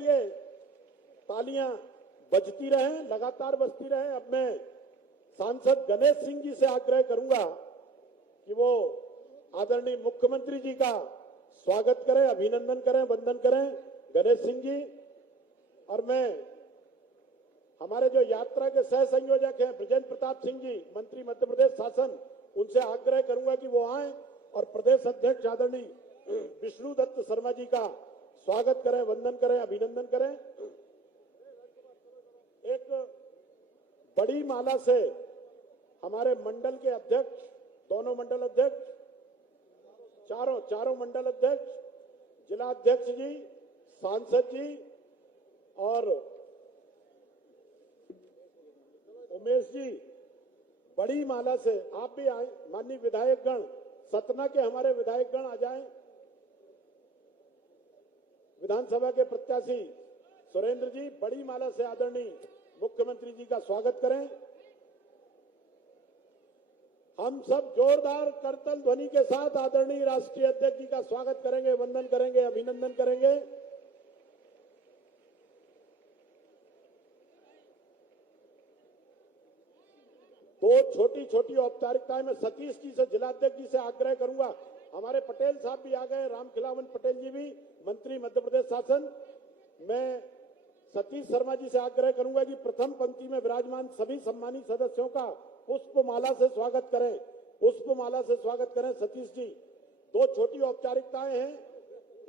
लिए तालियां बजती रहें, लगातार बजती रहें। अब मैं सांसद गणेश सिंह जी से आग्रह करूंगा कि वो आदरणीय मुख्यमंत्री जी का स्वागत करें, अभिनंदन करें, वंदन करें। गणेश सिंह जी। और मैं हमारे जो यात्रा के सह संयोजक हैं ब्रजेंद्र प्रताप सिंह जी, मंत्री मध्य प्रदेश शासन, उनसे आग्रह करूंगा कि वो आए और प्रदेश अध्यक्ष आदरणीय विष्णु दत्त शर्मा जी का स्वागत करें, वंदन करें, अभिनंदन करें। एक बड़ी माला से हमारे मंडल के अध्यक्ष, दोनों मंडल अध्यक्ष, चारों मंडल अध्यक्ष, जिला अध्यक्ष जी, सांसद जी और उमेश जी, बड़ी माला से आप भी आए। माननीय विधायकगण, सतना के हमारे विधायकगण आ जाएं। विधानसभा के प्रत्याशी सुरेंद्र जी, बड़ी माला से आदरणीय मुख्यमंत्री जी का स्वागत करें। हम सब जोरदार करतल ध्वनि के साथ आदरणीय राष्ट्रीय अध्यक्ष जी का स्वागत करेंगे, वंदन करेंगे, अभिनंदन करेंगे। दो छोटी छोटी औपचारिकताएं मैं सतीश जी से, जिलाध्यक्ष जी से आग्रह करूंगा। हमारे पटेल साहब भी आ गए, रामखिलावन पटेल जी भी, मंत्री मध्य प्रदेश शासन। मैं सतीश शर्मा जी से आग्रह करूंगा कि प्रथम पंक्ति में विराजमान सभी सम्मानित सदस्यों का पुष्पमाला से स्वागत करें, पुष्पमाला से स्वागत करें। सतीश जी, दो छोटी औपचारिकताएं हैं।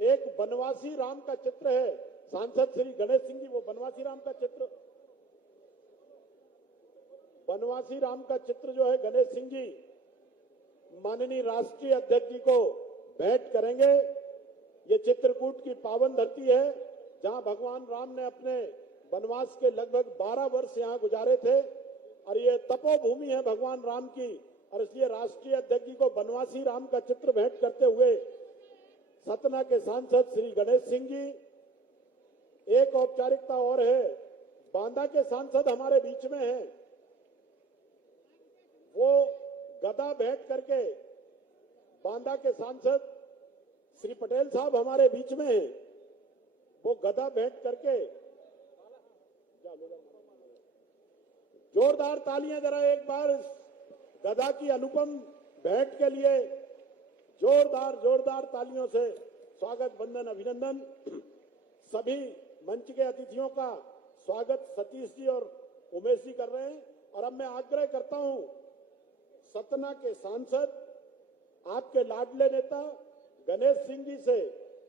एक बनवासी राम का चित्र है, सांसद श्री गणेश सिंह जी, वो बनवासी राम का चित्र, बनवासी राम का चित्र जो है गणेश सिंह जी माननीय राष्ट्रीय अध्यक्ष जी को भेंट करेंगे। ये चित्रकूट की पावन धरती है जहां भगवान राम ने अपने वनवास के लगभग 12 वर्ष यहां गुजारे थे और ये तपोभूमि है भगवान राम की, और इसलिए राष्ट्रीय अध्यक्ष जी को बनवासी राम का चित्र भेंट करते हुए सतना के सांसद श्री गणेश सिंह जी। एक औपचारिकता और है, बांदा के सांसद हमारे बीच में हैं, वो गदा भेंट करके, बांदा के सांसद श्री पटेल साहब हमारे बीच में हैं, वो गदा भेंट करके, जोरदार तालियां जरा एक बार गदा की अनुपम भेंट के लिए, जोरदार तालियों से स्वागत, वंदन, अभिनंदन। सभी मंच के अतिथियों का स्वागत सतीश जी और उमेश जी कर रहे हैं। और अब मैं आग्रह करता हूं सतना के सांसद, आपके लाडले नेता गणेश सिंह जी से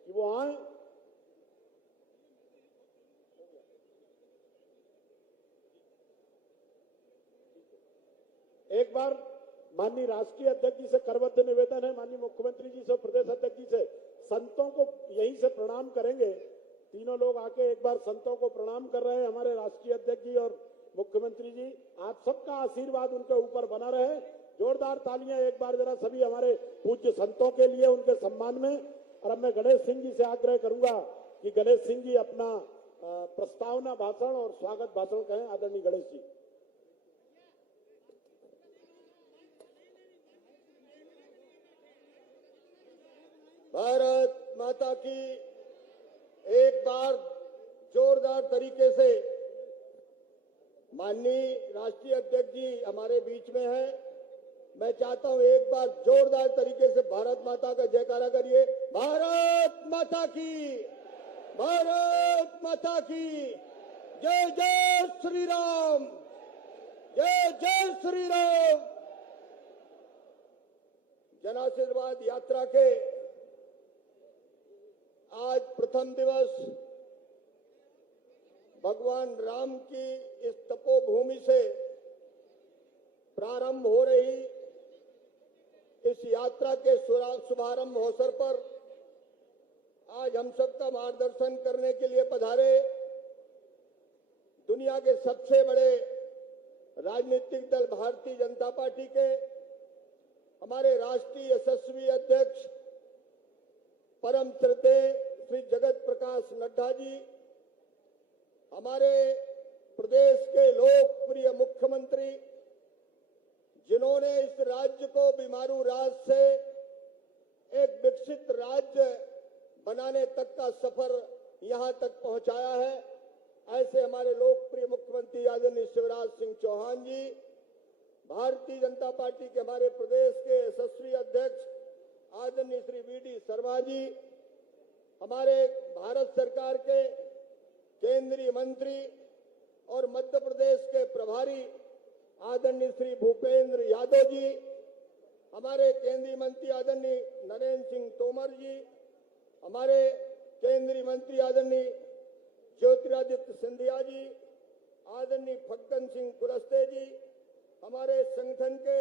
कि वो आए। एक बार माननीय राष्ट्रीय अध्यक्ष जी से करबद्ध निवेदन है, माननीय मुख्यमंत्री जी से, प्रदेश अध्यक्ष जी से, संतों को यहीं से प्रणाम करेंगे। तीनों लोग आके एक बार संतों को प्रणाम कर रहे हैं, हमारे राष्ट्रीय अध्यक्ष जी और मुख्यमंत्री जी। आप सबका आशीर्वाद उनके ऊपर बना रहे। जोरदार तालियां एक बार जरा सभी हमारे पूज्य संतों के लिए, उनके सम्मान में। और अब मैं गणेश सिंह जी से आग्रह करूंगा कि गणेश सिंह जी अपना प्रस्तावना भाषण और स्वागत भाषण कहें। आदरणीय गणेश जी। भारत माता की एक बार जोरदार तरीके से, माननीय राष्ट्रीय अध्यक्ष जी हमारे बीच में है, मैं चाहता हूं एक बार जोरदार तरीके से भारत माता का जयकारा करिए। भारत माता की, भारत माता की जय, जय श्री राम, जय जय श्री राम। जनाशीर्वाद यात्रा के आज प्रथम दिवस भगवान राम की इस तपोभूमि से प्रारंभ हो रही इस यात्रा के शुभारंभ अवसर पर आज हम सबका मार्गदर्शन करने के लिए पधारे दुनिया के सबसे बड़े राजनीतिक दल भारतीय जनता पार्टी के हमारे राष्ट्रीय यशस्वी अध्यक्ष परम श्रद्धेय श्री जगत प्रकाश नड्डा जी, हमारे प्रदेश के लोकप्रिय मुख्यमंत्री जिन्होंने इस राज्य को बीमारू राज्य से एक विकसित राज्य बनाने तक का सफर यहां तक पहुंचाया है। ऐसे हमारे लोकप्रिय मुख्यमंत्री आदरणीय शिवराज सिंह चौहान जी, भारतीय जनता पार्टी के हमारे प्रदेश के यशस्वी अध्यक्ष आदरणीय श्री वी.डी. शर्मा जी, हमारे भारत सरकार के केंद्रीय मंत्री और मध्य प्रदेश के प्रभारी आदरणीय श्री भूपेंद्र यादव जी, हमारे केंद्रीय मंत्री आदरणीय नरेंद्र सिंह तोमर जी, हमारे केंद्रीय मंत्री आदरणीय ज्योतिरादित्य सिंधिया जी, आदरणीय फग्गन सिंह कुलस्ते जी, हमारे संगठन के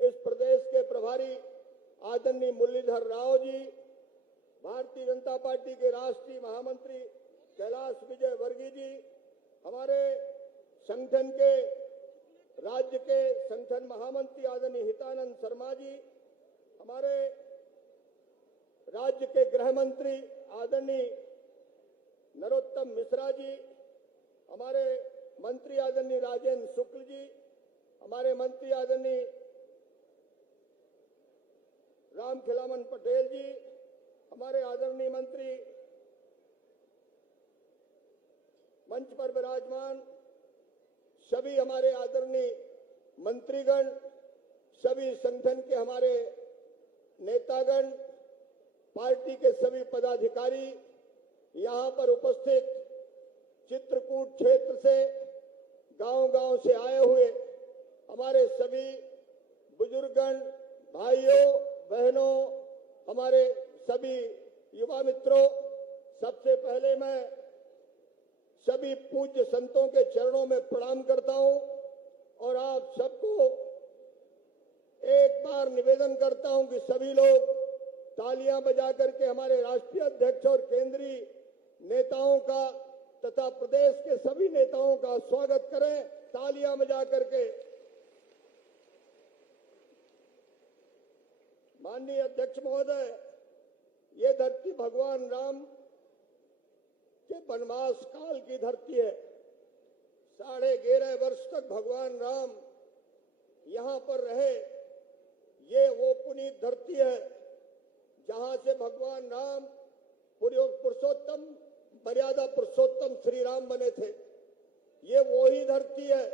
इस प्रदेश के प्रभारी आदरणीय मुरलीधर राव जी, भारतीय जनता पार्टी के राष्ट्रीय महामंत्री कैलाश विजय वर्गीय जी, हमारे संगठन के राज्य के संगठन महामंत्री आदरणीय हितानंद शर्मा जी, हमारे राज्य के गृह मंत्री आदरणीय नरोत्तम मिश्रा जी, हमारे मंत्री आदरणीय राजेंद्र शुक्ल जी, हमारे मंत्री आदरणीय रामखिलावन पटेल जी, हमारे आदरणीय मंत्री मंच पर विराजमान सभी हमारे आदरणीय मंत्रीगण, सभी संगठन के हमारे नेतागण, पार्टी के सभी पदाधिकारी, यहां पर उपस्थित चित्रकूट क्षेत्र से गांव-गांव से आए हुए हमारे सभी बुजुर्गगण, भाइयों बहनों, हमारे सभी युवा मित्रों, सबसे पहले मैं सभी पूज्य संतों के चरणों में प्रणाम करता हूं और आप सबको एक बार निवेदन करता हूं कि सभी लोग तालियां बजा करके हमारे राष्ट्रीय अध्यक्ष और केंद्रीय नेताओं का तथा प्रदेश के सभी नेताओं का स्वागत करें, तालियां बजा करके। माननीय अध्यक्ष महोदय, ये धरती भगवान राम के वनवास काल की धरती है। 11.5 वर्ष तक भगवान राम यहां पर रहे। ये वो पुनीत धरती है जहां से भगवान राम पुरुषोत्तम, मर्यादा पुरुषोत्तम श्री राम बने थे। ये वो ही धरती है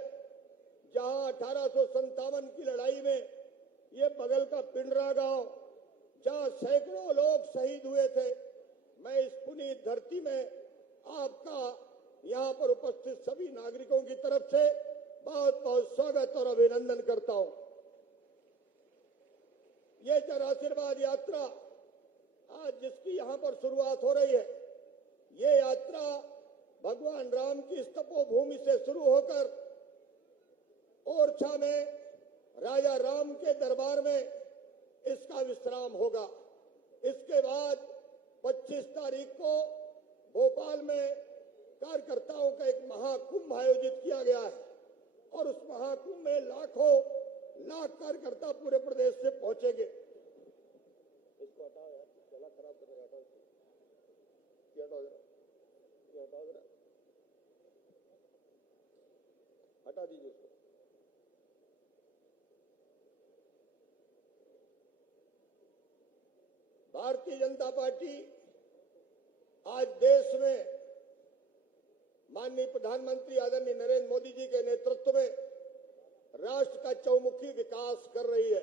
जहां 1857 की लड़ाई में ये बगल का पिंडरा गांव, जहां सैकड़ों लोग शहीद हुए थे। मैं इस पुनीत धरती में आपका यहां पर उपस्थित सभी नागरिकों की तरफ से बहुत बहुत स्वागत और अभिनंदन करता हूं। ये जन आशीर्वाद यात्रा आज जिसकी यहां पर शुरुआत हो रही है, ये यात्रा भगवान राम की इस तपोभूमि से शुरू होकर ओरछा में राजा राम के दरबार में इसका विश्राम होगा। इसके बाद 25 तारीख को भोपाल में कार्यकर्ताओं का एक महाकुंभ आयोजित किया गया है और उस महाकुंभ में लाखों लाख कार्यकर्ता पूरे प्रदेश से पहुंचेंगे। इसको हटाओ यार, गला खराब कर रहा है, हटाओ जरा, हटा दीजिए इसको। भारतीय जनता पार्टी आज देश में माननीय प्रधानमंत्री आदरणीय नरेंद्र मोदी जी के नेतृत्व में राष्ट्र का चौमुखी विकास कर रही है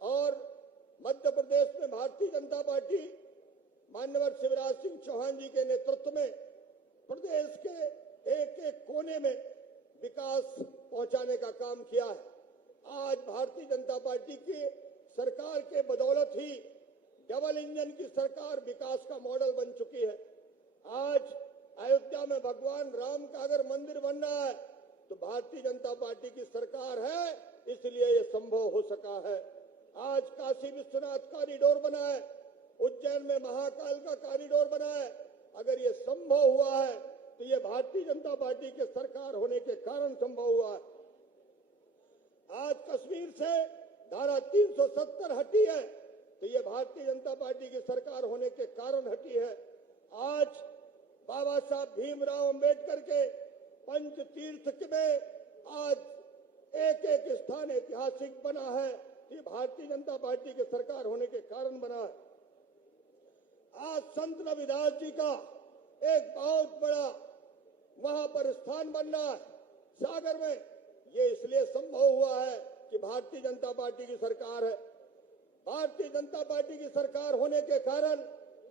और मध्य प्रदेश में भारतीय जनता पार्टी माननीय शिवराज सिंह चौहान जी के नेतृत्व में प्रदेश के एक एक कोने में विकास पहुंचाने का काम किया है। आज भारतीय जनता पार्टी की सरकार के बदौलत ही डबल इंजन की सरकार विकास का मॉडल बन चुकी है। आज अयोध्या में भगवान राम का अगर मंदिर बन रहा है तो भारतीय जनता पार्टी की सरकार है, इसलिए ये संभव हो सका है। आज काशी विश्वनाथ कॉरिडोर बना है, उज्जैन में महाकाल का कॉरिडोर बना है। अगर ये संभव हुआ है तो ये भारतीय जनता पार्टी के सरकार होने के कारण संभव हुआ है। आज कश्मीर से धारा 370 हटी है तो ये भारतीय जनता पार्टी की सरकार होने के कारण हटी है। आज बाबा साहब भीमराव अंबेडकर के पंच तीर्थ में आज एक एक स्थान ऐतिहासिक बना है, ये भारतीय जनता पार्टी के सरकार होने के कारण बना है। आज संत रविदास जी का एक बहुत बड़ा वहां पर स्थान बन रहा है सागर में। ये इसलिए संभव हुआ है कि भारतीय जनता पार्टी की सरकार है। भारतीय जनता पार्टी की सरकार होने के कारण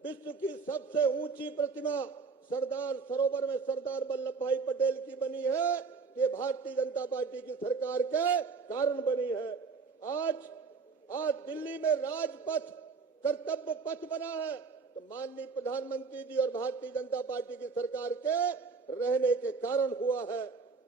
विश्व की सबसे ऊंची प्रतिमा सरदार सरोवर में सरदार वल्लभ भाई पटेल की बनी है। ये भारतीय जनता पार्टी की सरकार के कारण बनी है। आज दिल्ली में राजपथ कर्तव्य पथ बना है तो माननीय प्रधानमंत्री जी और भारतीय जनता पार्टी की सरकार के रहने के कारण हुआ है।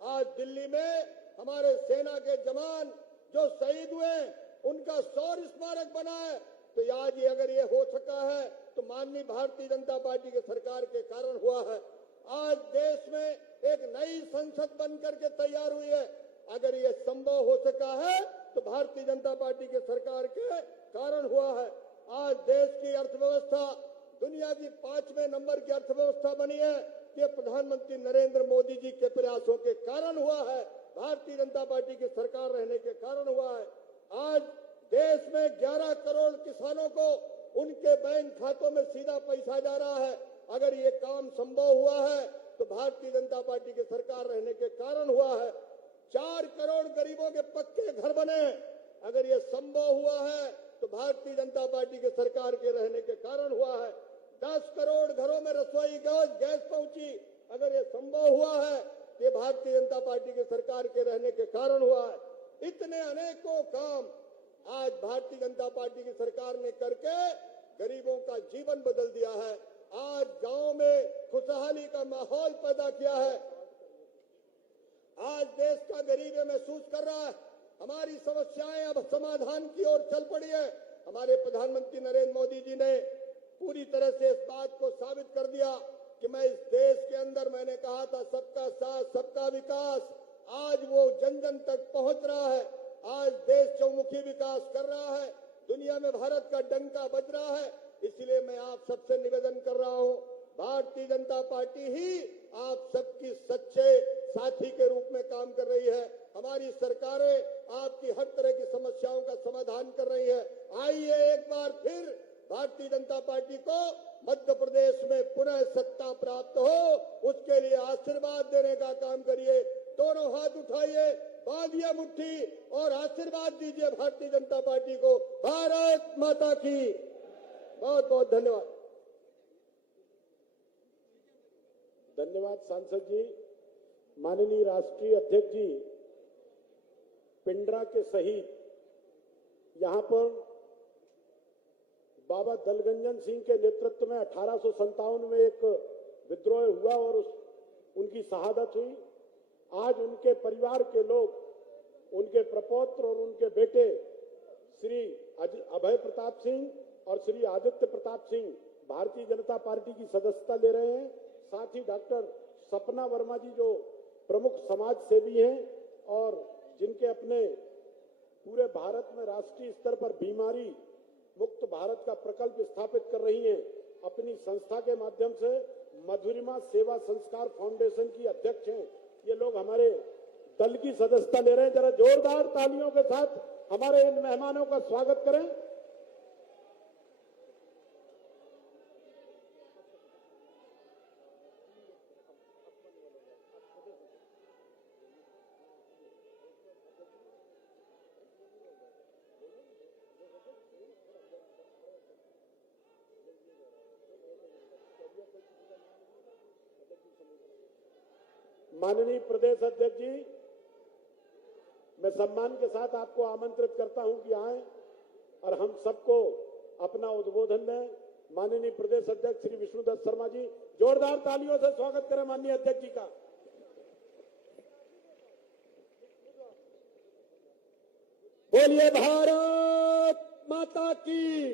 आज दिल्ली में हमारे सेना के जवान जो शहीद हुए उनका शौर्य स्मारक बना है। तो आज ये अगर ये हो सका है तो माननीय भारतीय जनता पार्टी की सरकार के कारण हुआ है। आज देश में एक नई संसद बनकर के तैयार हुई है। अगर ये संभव हो सका है तो भारतीय जनता पार्टी की सरकार के कारण हुआ है। आज देश की अर्थव्यवस्था दुनिया की 5वें नंबर की अर्थव्यवस्था बनी है। ये प्रधानमंत्री नरेंद्र मोदी जी के प्रयासों के कारण हुआ है। भारतीय जनता पार्टी की सरकार रहने के कारण हुआ है। आज देश में 11 करोड़ किसानों को उनके बैंक खातों में सीधा पैसा जा रहा है। अगर ये काम संभव हुआ है तो भारतीय जनता पार्टी की सरकार रहने के कारण हुआ है। 4 करोड़ गरीबों के पक्के घर बने। अगर ये संभव हुआ है तो भारतीय जनता पार्टी की सरकार के रहने के कारण हुआ है। 10 करोड़ घरों में रसोई गैस पहुंची। अगर ये संभव हुआ है तो ये भारतीय जनता पार्टी की सरकार के रहने के कारण हुआ है। इतने अनेकों काम आज भारतीय जनता पार्टी की सरकार ने करके गरीबों का जीवन बदल दिया है। आज गांव में खुशहाली का माहौल पैदा किया है। आज देश का गरीब महसूस कर रहा है हमारी समस्याएं अब समाधान की ओर चल पड़ी है। हमारे प्रधानमंत्री नरेंद्र मोदी जी ने पूरी तरह से इस बात को साबित कर दिया कि मैं इस देश के अंदर, मैंने कहा था सबका साथ सबका विकास, आज वो जन जन तक पहुंच रहा है। आज देश चौमुखी विकास कर रहा है। दुनिया में भारत का डंका बज रहा है। इसलिए मैं आप सबसे निवेदन कर रहा हूं, भारतीय जनता पार्टी ही आप सबकी सच्चे साथी के रूप में काम कर रही है। हमारी सरकारें आपकी हर तरह की समस्याओं का समाधान कर रही है। आइए एक बार फिर भारतीय जनता पार्टी को मध्य प्रदेश में पुनः सत्ता प्राप्त हो, उसके लिए आशीर्वाद देने का काम करिए। दोनों हाथ उठाइए, बांधिए मुट्ठी और आशीर्वाद दीजिए भारतीय जनता पार्टी को। भारत माता की बहुत बहुत धन्यवाद। धन्यवाद सांसद जी। माननीय राष्ट्रीय अध्यक्ष जी, पिंडरा के शहीद यहां पर बाबा दलगंजन सिंह के नेतृत्व में 1857 में एक विद्रोह हुआ और उनकी शहादत हुई। आज उनके परिवार के लोग, उनके प्रपौत्र और उनके बेटे श्री अभय प्रताप सिंह और श्री आदित्य प्रताप सिंह भारतीय जनता पार्टी की सदस्यता ले रहे हैं। साथ ही डॉक्टर सपना वर्मा जी जो प्रमुख समाज सेवी हैं और जिनके अपने पूरे भारत में राष्ट्रीय स्तर पर बीमारी मुक्त भारत का प्रकल्प स्थापित कर रही हैं, अपनी संस्था के माध्यम से मधुरिमा सेवा संस्कार फाउंडेशन की अध्यक्ष हैं। ये लोग हमारे दल की सदस्यता ले रहे हैं। जरा जोरदार तालियों के साथ हमारे इन मेहमानों का स्वागत करें। माननीय प्रदेश अध्यक्ष जी, मैं सम्मान के साथ आपको आमंत्रित करता हूं कि आएं और हम सबको अपना उद्बोधन दें। माननीय प्रदेश अध्यक्ष श्री विष्णुदत्त शर्मा जी, जोरदार तालियों से स्वागत करें माननीय अध्यक्ष जी का। बोलिए भारत माता की।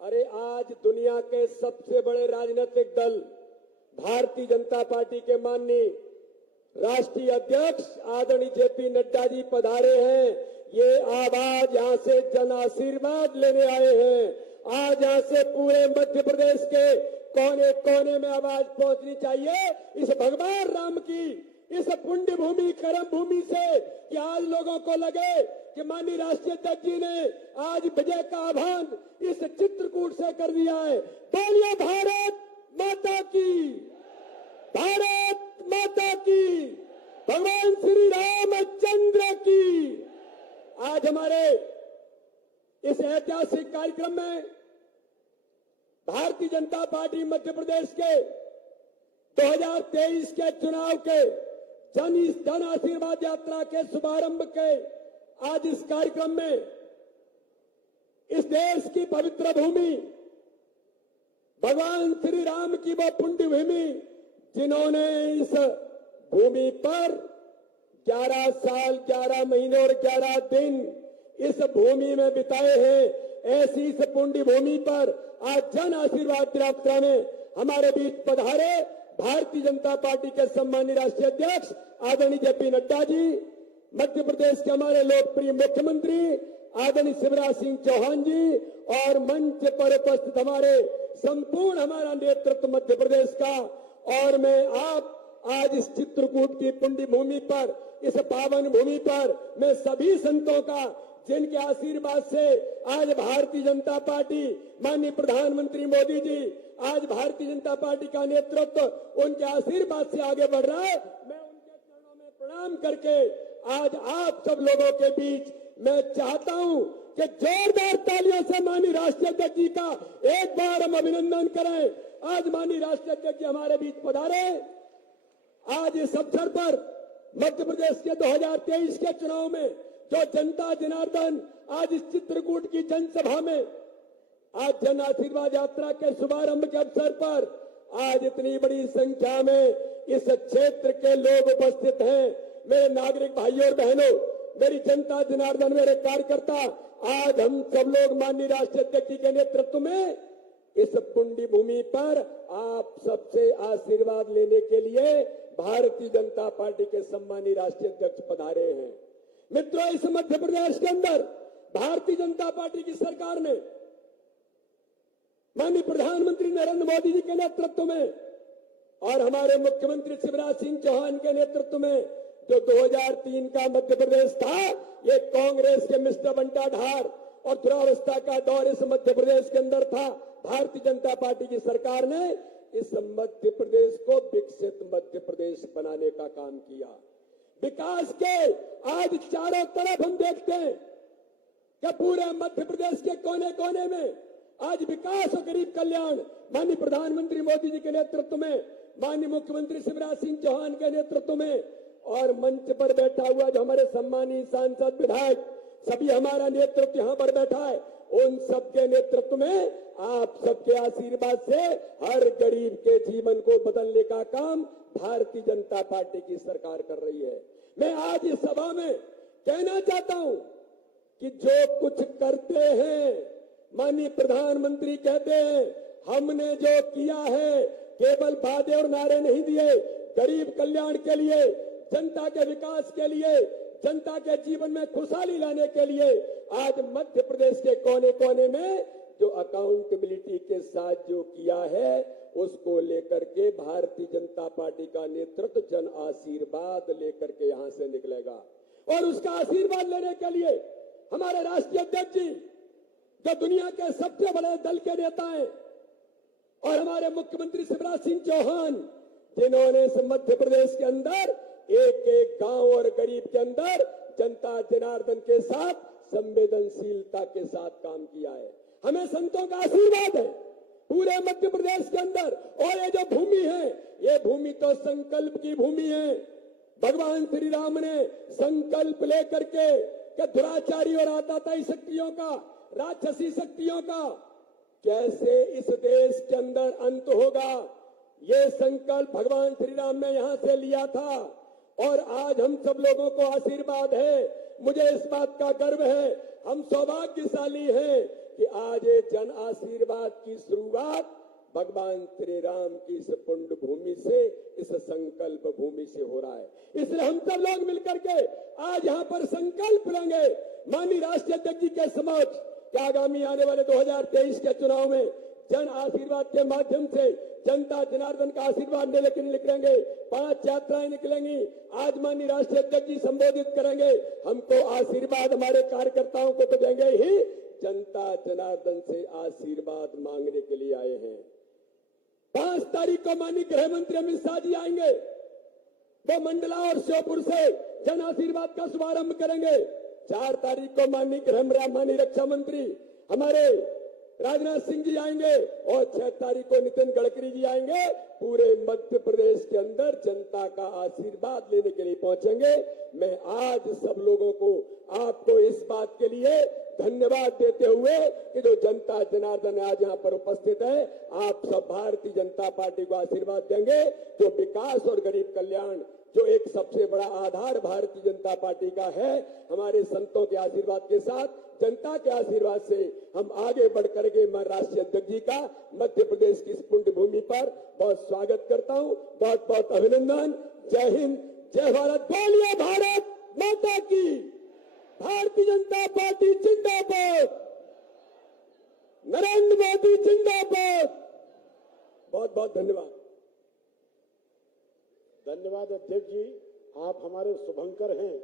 अरे आज दुनिया के सबसे बड़े राजनीतिक दल भारतीय जनता पार्टी के माननीय राष्ट्रीय अध्यक्ष आदरणीय जेपी नड्डा जी पधारे हैं। ये आवाज यहां से जन आशीर्वाद लेने आए हैं। आज यहां से पूरे मध्य प्रदेश के कोने कोने में आवाज पहुंचनी चाहिए इस भगवान राम की, इस पुण्य भूमि कर्म भूमि से, कि आज लोगों को लगे कि माननीय राष्ट्रीय अध्यक्ष जी ने आज विजय का आह्वान इस चित्रकूट से कर दिया है। बोलिए भारत माता की, भारत माता की, भगवान श्री रामचंद्र की। आज हमारे इस ऐतिहासिक कार्यक्रम में भारतीय जनता पार्टी मध्य प्रदेश के 2023 के चुनाव के जन आशीर्वाद यात्रा के शुभारंभ के आज इस कार्यक्रम में इस देश की पवित्र भूमि, भगवान श्री राम की वह पुण्य भूमि, जिन्होंने इस भूमि पर 11 साल 11 महीने और 11 दिन इस भूमि में बिताए हैं, ऐसी इस पुण्य भूमि पर आज जन आशीर्वाद यात्रा में हमारे बीच पधारे भारतीय जनता पार्टी के सम्मानीय राष्ट्रीय अध्यक्ष आदरणीय जेपी नड्डा जी, मध्य प्रदेश के हमारे लोकप्रिय मुख्यमंत्री आदरणीय शिवराज सिंह चौहान जी और मंच पर उपस्थित हमारे संपूर्ण हमारा नेतृत्व मध्य प्रदेश का। और मैं आप आज इस चित्रकूट की पुण्य भूमि पर, इस पावन भूमि पर मैं सभी संतों का, जिनके आशीर्वाद से आज भारतीय जनता पार्टी, माननीय प्रधानमंत्री मोदी जी, आज भारतीय जनता पार्टी का नेतृत्व उनके आशीर्वाद से आगे बढ़ रहा है, मैं उनके चरणों में प्रणाम करके आज आप सब लोगों के बीच मैं चाहता हूं कि जोरदार तालियों से माननीय राष्ट्रीय अध्यक्ष जी का एक बार हम अभिनंदन करें। आज माननीय राष्ट्रीय अध्यक्ष जी हमारे बीच पधारे। आज इस अवसर पर मध्य प्रदेश के 2023 के चुनाव में जो जनता जनार्दन आज इस चित्रकूट की जनसभा में आज जन आशीर्वाद यात्रा के शुभारंभ के अवसर पर आज इतनी बड़ी संख्या में इस क्षेत्र के लोग उपस्थित हैं। मेरे नागरिक भाइयों और बहनों, मेरी जनता जनार्दन, मेरे कार्यकर्ता, आज हम सब लोग माननीय राष्ट्रीय अध्यक्ष जी के नेतृत्व में इस पुण्य भूमि पर आप सबसे आशीर्वाद लेने के लिए भारतीय जनता पार्टी के सम्मानीय राष्ट्रीय अध्यक्ष पधारे हैं। मित्रों, इस मध्य प्रदेश के अंदर भारतीय जनता पार्टी की सरकार ने माननीय प्रधानमंत्री नरेंद्र मोदी जी के नेतृत्व में और हमारे मुख्यमंत्री शिवराज सिंह चौहान के नेतृत्व में जो 2003 का मध्य प्रदेश था, ये कांग्रेस के मिस्टर बंटा ढार और दुरावस्था का दौर इस मध्य प्रदेश के अंदर था। भारतीय जनता पार्टी की सरकार ने इस मध्य प्रदेश को विकसित मध्य प्रदेश बनाने का काम किया। विकास के आज चारों तरफ हम देखते हैं कि पूरे मध्य प्रदेश के कोने कोने में आज विकास और गरीब कल्याण माननीय प्रधानमंत्री मोदी जी के नेतृत्व में, माननीय मुख्यमंत्री शिवराज सिंह चौहान के नेतृत्व में और मंच पर बैठा हुआ जो हमारे सम्मानीय सांसद, विधायक, सभी हमारा नेतृत्व यहां पर बैठा है, उन सबके नेतृत्व में आप सबके आशीर्वाद से हर गरीब के जीवन को बदलने का काम भारतीय जनता पार्टी की सरकार कर रही है। मैं आज इस सभा में कहना चाहता हूं कि जो कुछ करते हैं, माननीय प्रधानमंत्री कहते हैं हमने जो किया है केवल वादे और नारे नहीं दिए, गरीब कल्याण के लिए, जनता के विकास के लिए, जनता के जीवन में खुशहाली लाने के लिए आज मध्य प्रदेश के कोने कोने में जो अकाउंटेबिलिटी के साथ जो किया है उसको लेकर के भारतीय जनता पार्टी का नेतृत्व जन आशीर्वाद लेकर के यहां से निकलेगा। और उसका आशीर्वाद लेने के लिए हमारे राष्ट्रीय अध्यक्ष जी जो दुनिया के सबसे बड़े दल के नेता हैं और हमारे मुख्यमंत्री शिवराज सिंह चौहान, जिन्होंने इस मध्य प्रदेश के अंदर एक एक गांव और गरीब के अंदर जनता जनार्दन के साथ संवेदनशीलता के साथ काम किया है। हमें संतों का आशीर्वाद है पूरे मध्य प्रदेश के अंदर। और ये जो भूमि है, ये भूमि तो संकल्प की भूमि है। भगवान श्री राम ने संकल्प लेकर के कि दुराचारी और आताताई शक्तियों का, राक्षसी शक्तियों का कैसे इस देश के अंदर अंत होगा, ये संकल्प भगवान श्री राम ने यहां से लिया था। और आज हम सब लोगों को आशीर्वाद है। मुझे इस बात का गर्व है, हम सौभाग्यशाली हैं कि आज ये जन आशीर्वाद की शुरुआत भगवान श्री राम की इस पुण्य भूमि से, इस संकल्प भूमि से हो रहा है। इसलिए हम सब लोग मिलकर के आज यहाँ पर संकल्प लेंगे माननीय राष्ट्रीय अध्यक्ष जी के समक्ष कि आगामी आने वाले 2023 के चुनाव में जन आशीर्वाद के माध्यम से जनता जनार्दन का आशीर्वाद लेकर निकलेंगे। 5 यात्राएं निकलेंगी। आज माननीय राष्ट्रीय अध्यक्ष जी संबोधित करेंगे। हमको आशीर्वाद हमारे कार्यकर्ताओं को तो देंगे ही, जनता जनार्दन से आशीर्वाद मांगने के लिए आए हैं। 5 तारीख को माननीय गृह मंत्री अमित शाह जी आएंगे। वो मंडला और श्योपुर से जन आशीर्वाद का शुभारंभ करेंगे। 4 तारीख को माननीय रक्षा मंत्री हमारे राजनाथ सिंह जी आएंगे और 6 तारीख को नितिन गडकरी जी आएंगे। पूरे मध्य प्रदेश के अंदर जनता का आशीर्वाद लेने के लिए पहुंचेंगे। मैं आज सब लोगों को, आपको इस बात के लिए धन्यवाद देते हुए कि जो जनता जनार्दन आज यहाँ पर उपस्थित है, आप सब भारतीय जनता पार्टी को आशीर्वाद देंगे। जो विकास और गरीब कल्याण, जो एक सबसे बड़ा आधार भारतीय जनता पार्टी का है, हमारे संतों के आशीर्वाद के साथ, जनता के आशीर्वाद से हम आगे बढ़ करके मैं राष्ट्रीय अध्यक्ष जी का मध्य प्रदेश की इस पुण्य भूमि पर बहुत स्वागत करता हूं। बहुत बहुत अभिनंदन। जय हिंद, जय भारत। बोलिए भारत माता की। भारतीय जनता पार्टी जिंदाबाद। नरेंद्र मोदी जिंदाबाद। बहुत बहुत धन्यवाद। धन्यवाद अध्यक्ष जी, आप हमारे शुभंकर हैं।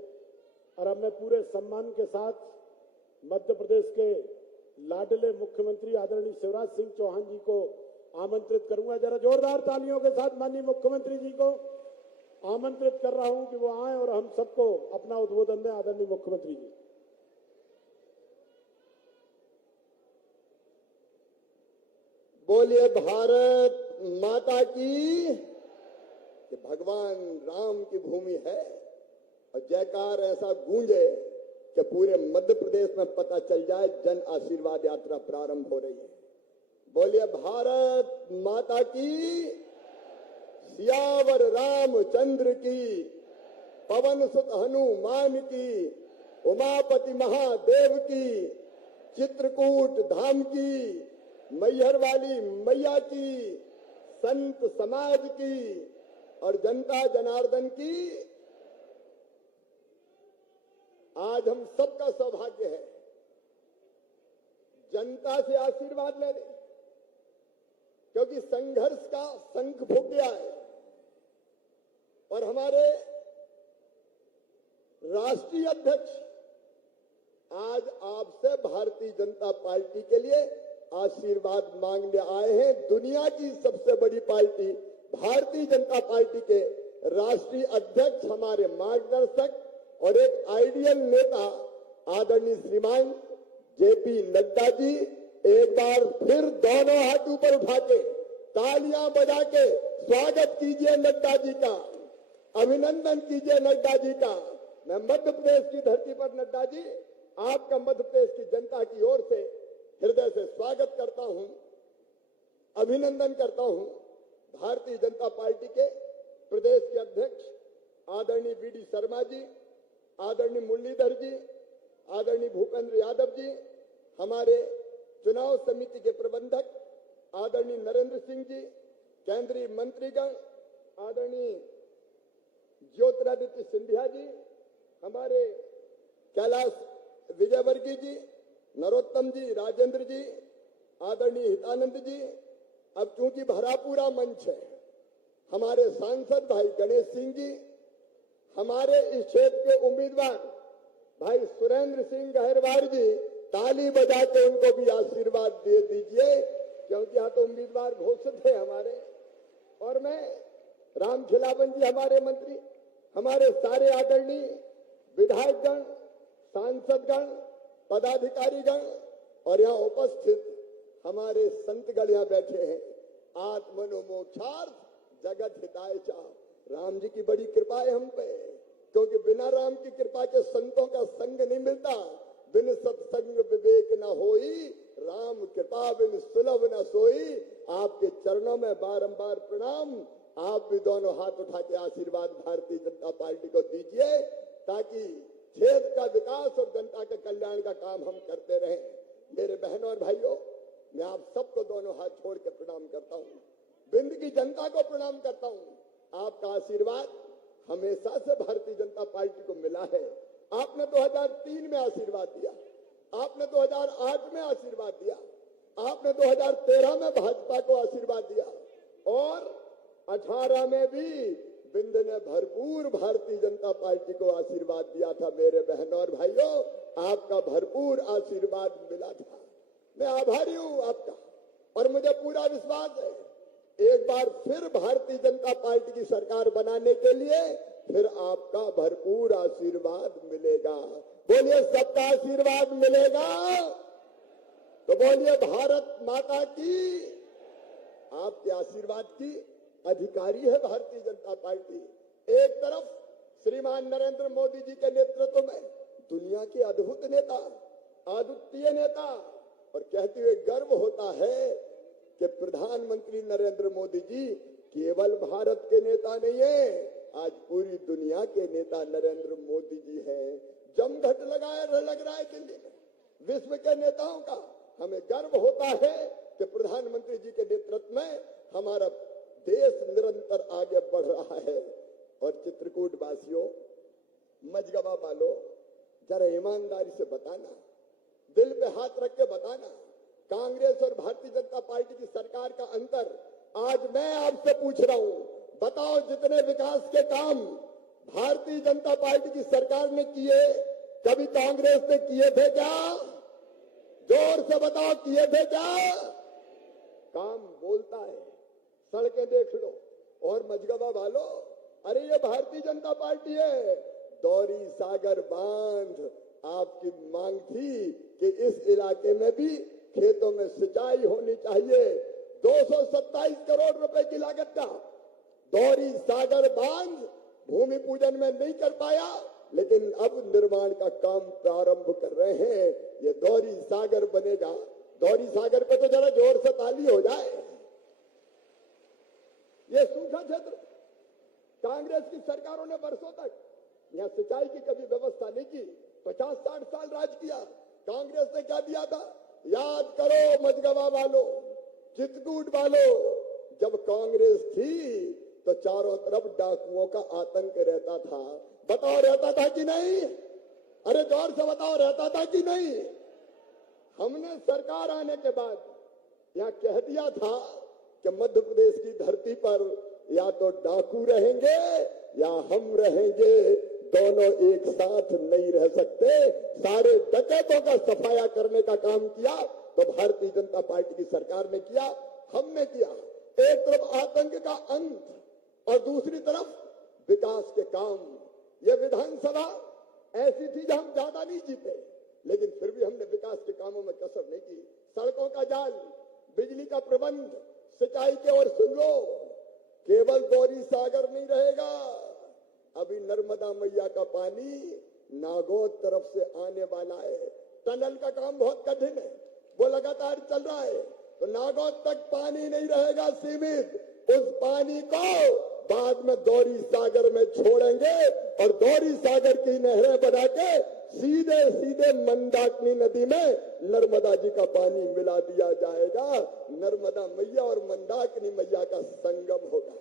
और अब मैं पूरे सम्मान के साथ मध्य प्रदेश के लाडले मुख्यमंत्री आदरणीय शिवराज सिंह चौहान जी को आमंत्रित करूंगा। जरा जोरदार तालियों के साथ माननीय मुख्यमंत्री जी को आमंत्रित कर रहा हूं कि वो आए और हम सबको अपना उद्बोधन दें। आदरणीय मुख्यमंत्री जी। बोलिए भारत माता की। कि भगवान राम की भूमि है और जयकार ऐसा गूंजे कि पूरे मध्य प्रदेश में पता चल जाए जन आशीर्वाद यात्रा प्रारंभ हो रही है। बोलिए भारत माता की। सियावर रामचंद्र की, पवन सुत हनुमान की, उमापति महादेव की, चित्रकूट धाम की, मैहर वाली मैया की, संत समाज की और जनता जनार्दन की। आज हम सबका सौभाग्य है जनता से आशीर्वाद लेने, क्योंकि संघर्ष का शंख फूंक गया है और हमारे राष्ट्रीय अध्यक्ष आज आपसे भारतीय जनता पार्टी के लिए आशीर्वाद मांगने आए हैं। दुनिया की सबसे बड़ी पार्टी भारतीय जनता पार्टी के राष्ट्रीय अध्यक्ष, हमारे मार्गदर्शक और एक आइडियल नेता आदरणीय श्रीमान जेपी नड्डा जी, एक बार फिर दोनों हाथ ऊपर उठा के तालियां बजा के स्वागत कीजिए नड्डा जी का, अभिनंदन कीजिए नड्डा जी का। मैं मध्य प्रदेश की धरती पर नड्डा जी आपका मध्य प्रदेश की जनता की ओर से हृदय से स्वागत करता हूं, अभिनंदन करता हूं। भारतीय जनता पार्टी के प्रदेश के अध्यक्ष आदरणीय बीडी शर्मा जी, आदरणीय मुरलीधर जी, आदरणीय भूपेंद्र यादव जी, हमारे चुनाव समिति के प्रबंधक आदरणीय नरेंद्र सिंह जी, केंद्रीय मंत्रीगण आदरणीय ज्योतिरादित्य सिंधिया जी, हमारे कैलाश विजयवर्गीय जी, नरोत्तम जी, राजेंद्र जी, आदरणीय हितानंद जी। अब चूंकि भरा पूरा मंच है, हमारे सांसद भाई गणेश सिंह जी, हमारे इस क्षेत्र के उम्मीदवार भाई सुरेंद्र सिंह गहरवार जी, ताली बजा के उनको भी आशीर्वाद दे दीजिए, क्योंकि यहाँ तो उम्मीदवार घोषित है हमारे। और मैं राम खिलावन जी हमारे मंत्री, हमारे सारे आदरणीय विधायकगण, सांसदगण, पदाधिकारीगण और यहाँ उपस्थित हमारे संतगण यहाँ बैठे हैं। आत्मनो मोक्षार्थ जगत हिताय च। राम जी की बड़ी कृपा है हम पे, क्योंकि बिना राम की कृपा के संतों का संग नहीं मिलता। बिन सत्संग विवेक न होई, राम कृपा बिन सुलभ न सोई। आपके चरणों में बारंबार प्रणाम। आप भी दोनों हाथ उठा के आशीर्वाद भारतीय जनता पार्टी को दीजिए, ताकि क्षेत्र का विकास और जनता के कल्याण का काम हम करते रहें। मेरे बहनों और भाइयों, मैं आप सबको दोनों हाथ छोड़ के प्रणाम करता हूँ, बिंद की जनता को प्रणाम करता हूँ। आपका आशीर्वाद हमेशा से भारतीय जनता पार्टी को मिला है। आपने 2003 में आशीर्वाद दिया, आपने 2008 में आशीर्वाद दिया, आपने 2013 में भाजपा को आशीर्वाद दिया और 18 में भी बिंद ने भरपूर भारतीय जनता पार्टी को आशीर्वाद दिया था। मेरे बहनों और भाइयों, आपका भरपूर आशीर्वाद मिला था। मैं आभारी हूं आपका और मुझे पूरा विश्वास है एक बार फिर भारतीय जनता पार्टी की सरकार बनाने के लिए फिर आपका भरपूर आशीर्वाद मिलेगा। बोलिए सबका आशीर्वाद मिलेगा। तो बोलिए भारत माता की। आपके आशीर्वाद की अधिकारी है भारतीय जनता पार्टी। एक तरफ श्रीमान नरेंद्र मोदी जी के नेतृत्व में दुनिया के अद्भुत नेता, अद्वितीय नेता, और कहते हुए गर्व होता है कि प्रधानमंत्री नरेंद्र मोदी जी केवल भारत के नेता नहीं है, आज पूरी दुनिया के नेता नरेंद्र मोदी जी हैं। जमघट लग रहा है दिल्ली में विश्व के नेताओं का। हमें गर्व होता है कि प्रधानमंत्री जी के नेतृत्व में हमारा देश निरंतर आगे बढ़ रहा है। और चित्रकूट वासियों, मझगवा वालों, जरा ईमानदारी से बताना, दिल पे हाथ रख के बताना, कांग्रेस और भारतीय जनता पार्टी की सरकार का अंतर आज मैं आपसे पूछ रहा हूं। बताओ, जितने विकास के काम भारतीय जनता पार्टी की सरकार ने किए, कभी कांग्रेस ने किए थे क्या? जोर से बताओ, किए थे क्या? काम बोलता है, सड़कें देख लो। और मझगवा वालों, अरे ये भारतीय जनता पार्टी है। दौरी सागर बांध आपकी मांग थी कि इस इलाके में भी खेतों में सिंचाई होनी चाहिए। 227 करोड़ रुपए की लागत का दौरी सागर बांध भूमि पूजन में नहीं कर पाया, लेकिन अब निर्माण का काम प्रारंभ कर रहे हैं। ये दौरी सागर बनेगा। दौरी सागर पे तो जरा जोर से ताली हो जाए। ये सूखा क्षेत्र, कांग्रेस की सरकारों ने वर्षों तक यहाँ सिंचाई की कभी व्यवस्था नहीं की। 50-60 साल राज किया। कांग्रेस ने क्या दिया था? याद करो मझगवा वालों, चित्रकूट वालों, जब कांग्रेस थी तो चारों तरफ डाकुओं का आतंक रहता था। बताओ, रहता था कि नहीं? अरे जोर से बताओ, रहता था कि नहीं? हमने सरकार आने के बाद यहाँ कह दिया था कि मध्य प्रदेश की धरती पर या तो डाकू रहेंगे या हम रहेंगे, दोनों एक साथ नहीं रह सकते। सारे डकैतों का सफाया करने का काम किया तो भारतीय जनता पार्टी की सरकार ने किया, हमने किया। एक तरफ आतंक का अंत और दूसरी तरफ विकास के काम। यह विधानसभा ऐसी थी जहां हम ज्यादा नहीं जीते, लेकिन फिर भी हमने विकास के कामों में कसर नहीं की। सड़कों का जाल, बिजली का प्रबंध, सिंचाई के और सुन लो, केवल गौरी सागर नहीं रहेगा। अभी नर्मदा मैया का पानी नागौद तरफ से आने वाला है। टनल का काम बहुत कठिन है, वो लगातार चल रहा है। तो नागौद तक पानी नहीं रहेगा सीमित, उस पानी को बाद में दौरी सागर में छोड़ेंगे और दौरी सागर की नहरें बना के सीधे सीधे मंदाकिनी नदी में नर्मदा जी का पानी मिला दिया जाएगा। नर्मदा मैया और मंदाकिनी मैया का संगम होगा।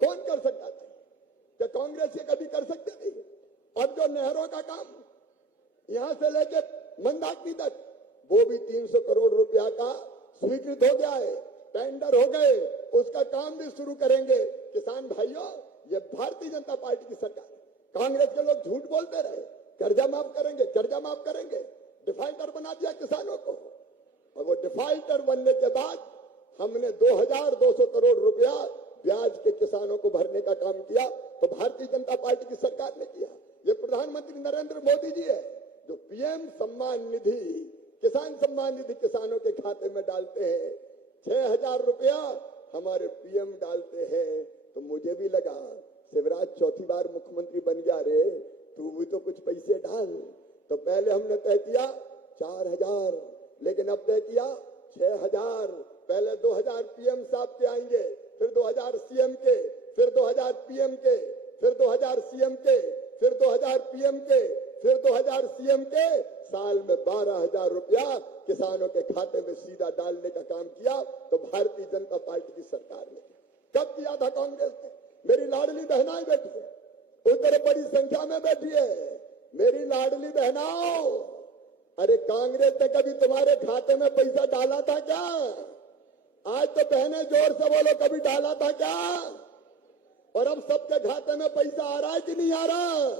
कौन कर सकता था? क्या कांग्रेस ये कभी कर सकते थे? अब जो नहरों का काम यहां से लेके मंदाकिनी तक, वो भी 300 करोड़ रुपया का स्वीकृत हो गया है, टेंडर हो गए, उसका काम भी शुरू करेंगे। किसान भाइयों, ये भारतीय जनता पार्टी की सरकार। कांग्रेस के लोग झूठ बोलते रहे, कर्जा माफ करेंगे, कर्जा माफ करेंगे, डिफाल्टर बना दिया किसानों को। और वो डिफाल्टर बनने के बाद हमने 2200 करोड़ रुपया ब्याज के किसानों को भरने का काम किया, तो भारतीय जनता पार्टी की सरकार ने किया। ये प्रधानमंत्री नरेंद्र मोदी जी है जो पीएम सम्मान निधि, किसान सम्मान निधि किसानों के खाते में डालते हैं। 6000 रुपया हमारे पीएम डालते हैं। तो मुझे भी लगा शिवराज चौथी बार मुख्यमंत्री बन गया रे, तू भी तो कुछ पैसे डाल। तो पहले हमने तय किया 4000, लेकिन अब तय किया 6000। पहले 2000 पीएम साहब के आएंगे, फिर 2000 सीएम के, फिर 2000 पीएम के, फिर 2000 सीएम के, फिर 2000 पीएम के, फिर 2000 सीएम के। साल में 12000 रुपया किसानों के खाते में सीधा डालने का काम किया तो भारतीय जनता पार्टी की सरकार ने किया। कब किया था कांग्रेस ने? मेरी लाडली बहनाएं बैठी है, उधर बड़ी संख्या में बैठी है। मेरी लाडली बहनाओं, अरे कांग्रेस ने कभी तुम्हारे खाते में पैसा डाला था क्या? आज तो बहनें जोर से बोलो, कभी डाला था क्या? और अब सबके खाते में पैसा आ रहा है कि नहीं आ रहा?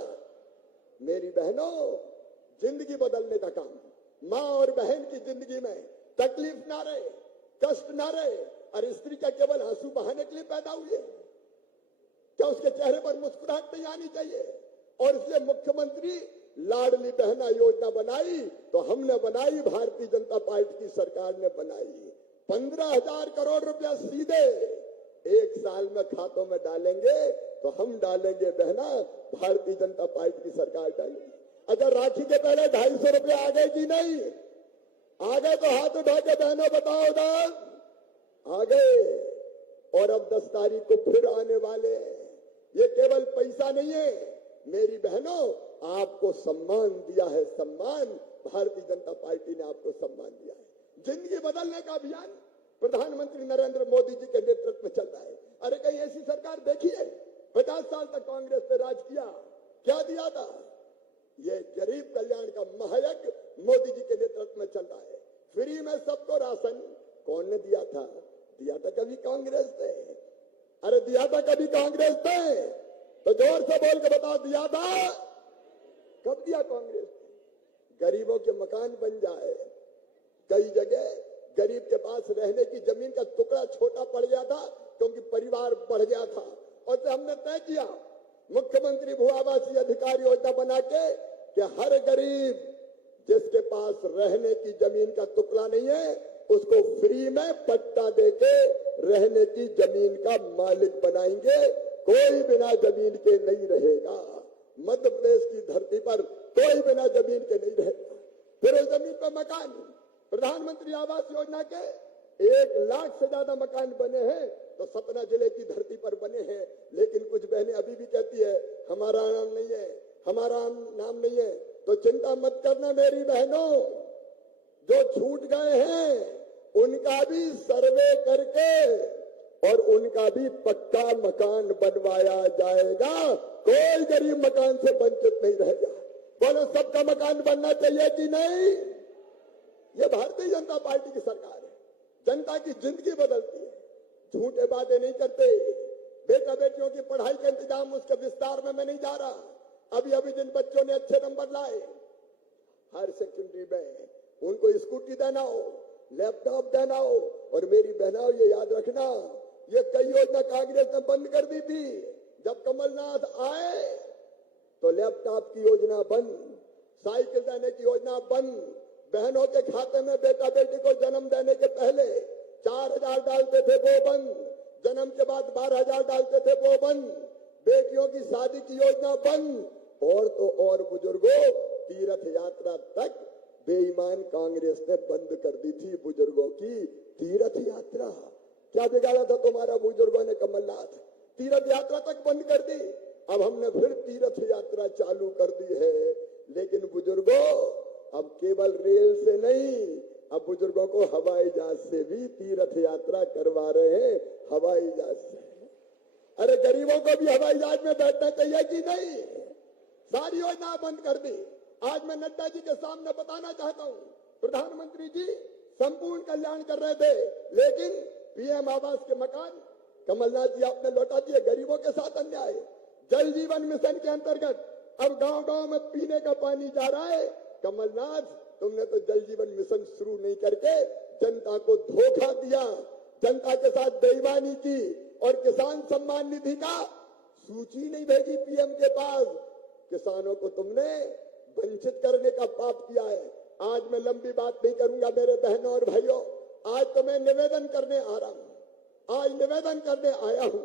मेरी बहनों, जिंदगी बदलने का काम, माँ और बहन की जिंदगी में तकलीफ ना रहे, कष्ट ना रहे, और स्त्री क्या केवल आंसू बहाने के लिए पैदा हुई है? क्या उसके चेहरे पर मुस्कुराहट नहीं आनी चाहिए? और इसलिए मुख्यमंत्री लाडली बहना योजना बनाई तो हमने बनाई, भारतीय जनता पार्टी की सरकार ने बनाई। 15,000 करोड़ रुपया सीधे एक साल में खातों में डालेंगे तो हम डालेंगे बहना, भारतीय जनता पार्टी की सरकार डालेगी। अगर राखी के पहले 250 रुपया आ गए कि नहीं आ गए तो हाथ उठा के बहनों बताओ उधर आ गए। और अब 10 तारीख को फिर आने वाले हैं। ये केवल पैसा नहीं है मेरी बहनों, आपको सम्मान दिया है, सम्मान। भारतीय जनता पार्टी ने आपको सम्मान दिया है। जिंदगी बदलने का अभियान प्रधानमंत्री नरेंद्र मोदी जी के नेतृत्व में चल रहा है। अरे कहीं ऐसी सरकार देखी है? 50 साल तक कांग्रेस ने राज किया, क्या दिया था? ये गरीब कल्याण का महायज्ञ मोदी जी के नेतृत्व में चल रहा है। फ्री में सबको राशन कौन ने दिया था? दिया था कभी कांग्रेस ने। अरे दिया था कभी कांग्रेस ने? तो जोर से बोल के बताओ, दिया था? कब दिया कांग्रेस ने? गरीबों के मकान बन जाए। कई जगह गरीब के पास रहने की जमीन का टुकड़ा छोटा पड़ गया था क्योंकि परिवार बढ़ गया था, और तो हमने तय किया मुख्यमंत्री भू आवासीय अधिकार योजना बना के कि हर गरीब जिसके पास रहने की जमीन का टुकड़ा नहीं है उसको फ्री में पट्टा देके रहने की जमीन का मालिक बनाएंगे। कोई बिना जमीन के नहीं रहेगा। मध्य प्रदेश की धरती पर कोई बिना जमीन के नहीं रहेगा। फिर उस जमीन पर मकान, प्रधानमंत्री आवास योजना के 1 लाख से ज्यादा मकान बने हैं तो सतना जिले की धरती पर बने हैं। लेकिन कुछ बहनें अभी भी कहती है हमारा नाम नहीं है, हमारा नाम नहीं है। तो चिंता मत करना मेरी बहनों, जो छूट गए हैं उनका भी सर्वे करके और उनका भी पक्का मकान बनवाया जाएगा। कोई गरीब मकान से वंचित नहीं रहेगा। बोलो सबका मकान बनना चाहिए कि नहीं? ये भारतीय जनता पार्टी की सरकार है। जनता की जिंदगी बदलती है। झूठे वादे नहीं करते। बेटा बेटियों की पढ़ाई का इंतजाम, उसके विस्तार में मैं नहीं जा रहा। अभी अभी जिन बच्चों ने अच्छे नंबर लाए हायर सेकेंडरी में उनको स्कूटी देना हो, लैपटॉप देना हो। और मेरी बहनाओं ये याद रखना, ये कई योजना कांग्रेस ने बंद कर दी थी। जब कमलनाथ आए तो लैपटॉप की योजना बंद, साइकिल देने की योजना बंद, बहनों के खाते में बेटा बेटी को जन्म देने के पहले 4,000 डालते थे वो बंद, जन्म के बाद 12,000 डालते थे वो बंद, बेटियों की शादी की योजना बंद। और तो और बुजुर्गों, तीर्थ यात्रा तक बेईमान कांग्रेस ने बंद कर दी थी। बुजुर्गों की तीर्थ यात्रा क्या बिगाड़ा था तुम्हारा बुजुर्गों ने? कमलनाथ तीर्थ यात्रा तक बंद कर दी। अब हमने फिर तीर्थ यात्रा चालू कर दी है। लेकिन बुजुर्गों अब केवल रेल से नहीं, अब बुजुर्गों को हवाई जहाज से भी तीर्थ यात्रा करवा रहे हैं। हवाई जहाज से, अरे गरीबों को भी हवाई जहाज में बैठना चाहिए कि नहीं? सारी योजना बंद कर दी। आज मैं नड्डा जी के सामने बताना चाहता हूं, प्रधानमंत्री जी संपूर्ण कल्याण कर रहे थे, लेकिन पीएम आवास के मकान कमलनाथ जी आपने लौटा दिए। गरीबों के साथ अन्याय। जल जीवन मिशन के अंतर्गत अब गांव-गांव में पीने का पानी जा रहा है। कमलनाथ, तुमने तो जल जीवन मिशन शुरू नहीं करके जनता को धोखा दिया, जनता के साथ बेईमानी की, और किसान सम्मान निधि का सूची नहीं भेजी पीएम के पास। किसानों को तुमने वंचित करने का पाप किया है। आज मैं लंबी बात नहीं करूंगा मेरे बहनों और भाइयों, आज तो मैं निवेदन करने आ रहा हूं। आज निवेदन करने आया हूं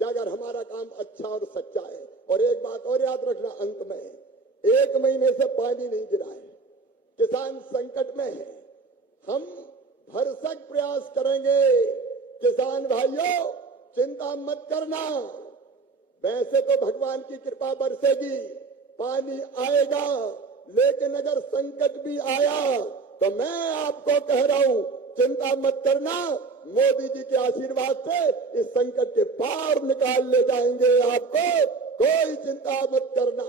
कि अगर हमारा काम अच्छा और सच्चा है, और एक बात और याद रखना, अंत में 1 महीने से पानी नहीं गिरा है, किसान संकट में है। हम भरसक प्रयास करेंगे। किसान भाइयों चिंता मत करना, वैसे तो भगवान की कृपा बरसेगी, पानी आएगा, लेकिन अगर संकट भी आया तो मैं आपको कह रहा हूं चिंता मत करना, मोदी जी के आशीर्वाद से इस संकट के पार निकाल ले जाएंगे आपको। कोई चिंता मत करना,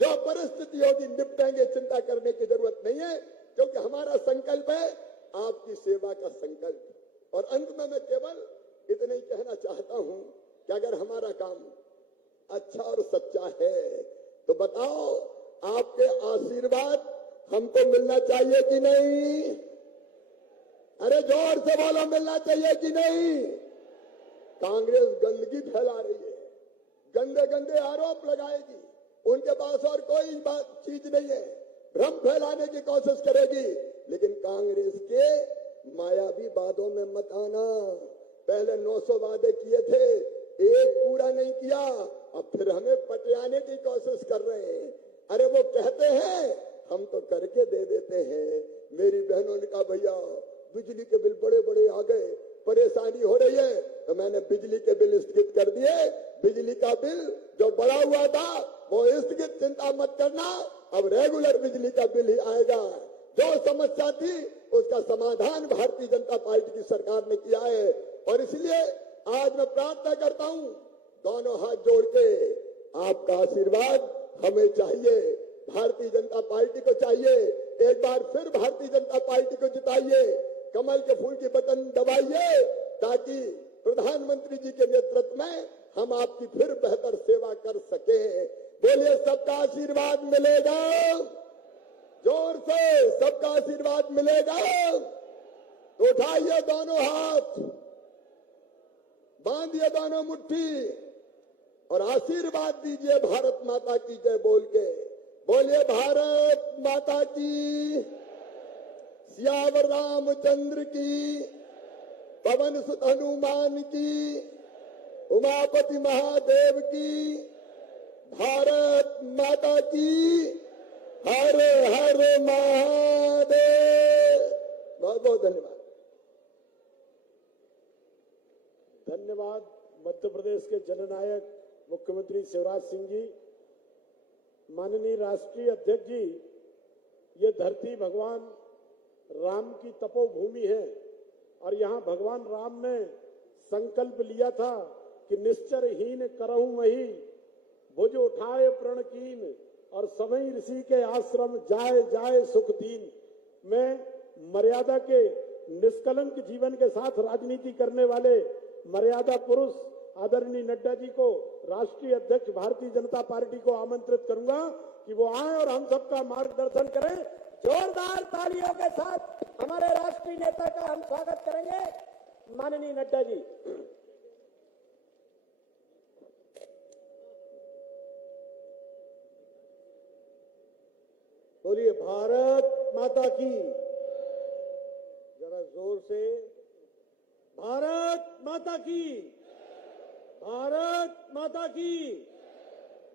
जो परिस्थिति होगी निपटेंगे, चिंता करने की जरूरत नहीं है, क्योंकि हमारा संकल्प है आपकी सेवा का संकल्प। और अंत में मैं केवल इतना ही कहना चाहता हूं कि अगर हमारा काम अच्छा और सच्चा है तो बताओ, आपके आशीर्वाद हमको मिलना चाहिए कि नहीं? अरे जोर से बोलो, मिलना चाहिए कि नहीं? कांग्रेस गंदगी फैला रही है, गंदे गंदे आरोप लगाएगी, उनके पास और कोई चीज नहीं है, भ्रम फैलाने की कोशिश करेगी। लेकिन कांग्रेस के मायावी वादों में मत आना। पहले 900 वादे किए थे, एक पूरा नहीं किया, अब फिर हमें पटियाने की कोशिश कर रहे हैं। अरे वो कहते हैं, हम तो करके दे देते हैं। मेरी बहनों ने कहा भैया बिजली के बिल बड़े बड़े आ गए, परेशानी हो रही है, तो मैंने बिजली के बिल स्थगित कर दिए। बिजली का बिल जो बढ़ा हुआ था वो स्थगित, चिंता मत करना, अब रेगुलर बिजली का बिल ही आएगा। जो समस्या थी उसका समाधान भारतीय जनता पार्टी की सरकार ने किया है। और इसलिए आज मैं प्रार्थना करता हूं, दोनों हाथ जोड़ के, आपका आशीर्वाद हमें चाहिए, भारतीय जनता पार्टी को चाहिए। एक बार फिर भारतीय जनता पार्टी को जिताइए, कमल के फूल की बटन दबाइए, ताकि प्रधानमंत्री जी के नेतृत्व में हम आपकी फिर बेहतर सेवा कर सके। बोलिए सबका आशीर्वाद मिलेगा, जोर से सबका आशीर्वाद मिलेगा। तो उठाइए दोनों हाथ, बांधिए दोनों मुट्ठी और आशीर्वाद दीजिए भारत माता की जय बोल के। बोलिए भारत माता की, सियावर रामचंद्र की, पवन सुत हनुमान की, उमापति महादेव की, भारत माता की, हर हर महादेव। बहुत बहुत धन्यवाद। धन्यवाद मध्य प्रदेश के जननायक मुख्यमंत्री शिवराज सिंह जी। माननीय राष्ट्रीय अध्यक्ष जी, ये धरती भगवान राम की तपोभूमि है और यहाँ भगवान राम ने संकल्प लिया था कि निश्चरहीन करहूं वही, भुज उठाए प्रण कीन, और समय ऋषि के आश्रम जाए जाए सुख दीन। मैं मर्यादा के निष्कलंक जीवन के साथ राजनीति करने वाले मर्यादा पुरुष आदरणीय नड्डा जी को, राष्ट्रीय अध्यक्ष भारतीय जनता पार्टी को आमंत्रित करूंगा कि वो आए और हम सबका मार्गदर्शन करें। जोरदार तालियों के साथ हमारे राष्ट्रीय नेता का हम स्वागत करेंगे, माननीय नड्डा जी। बोलिए भारत माता की, जरा जोर से, भारत माता की, भारत माता की,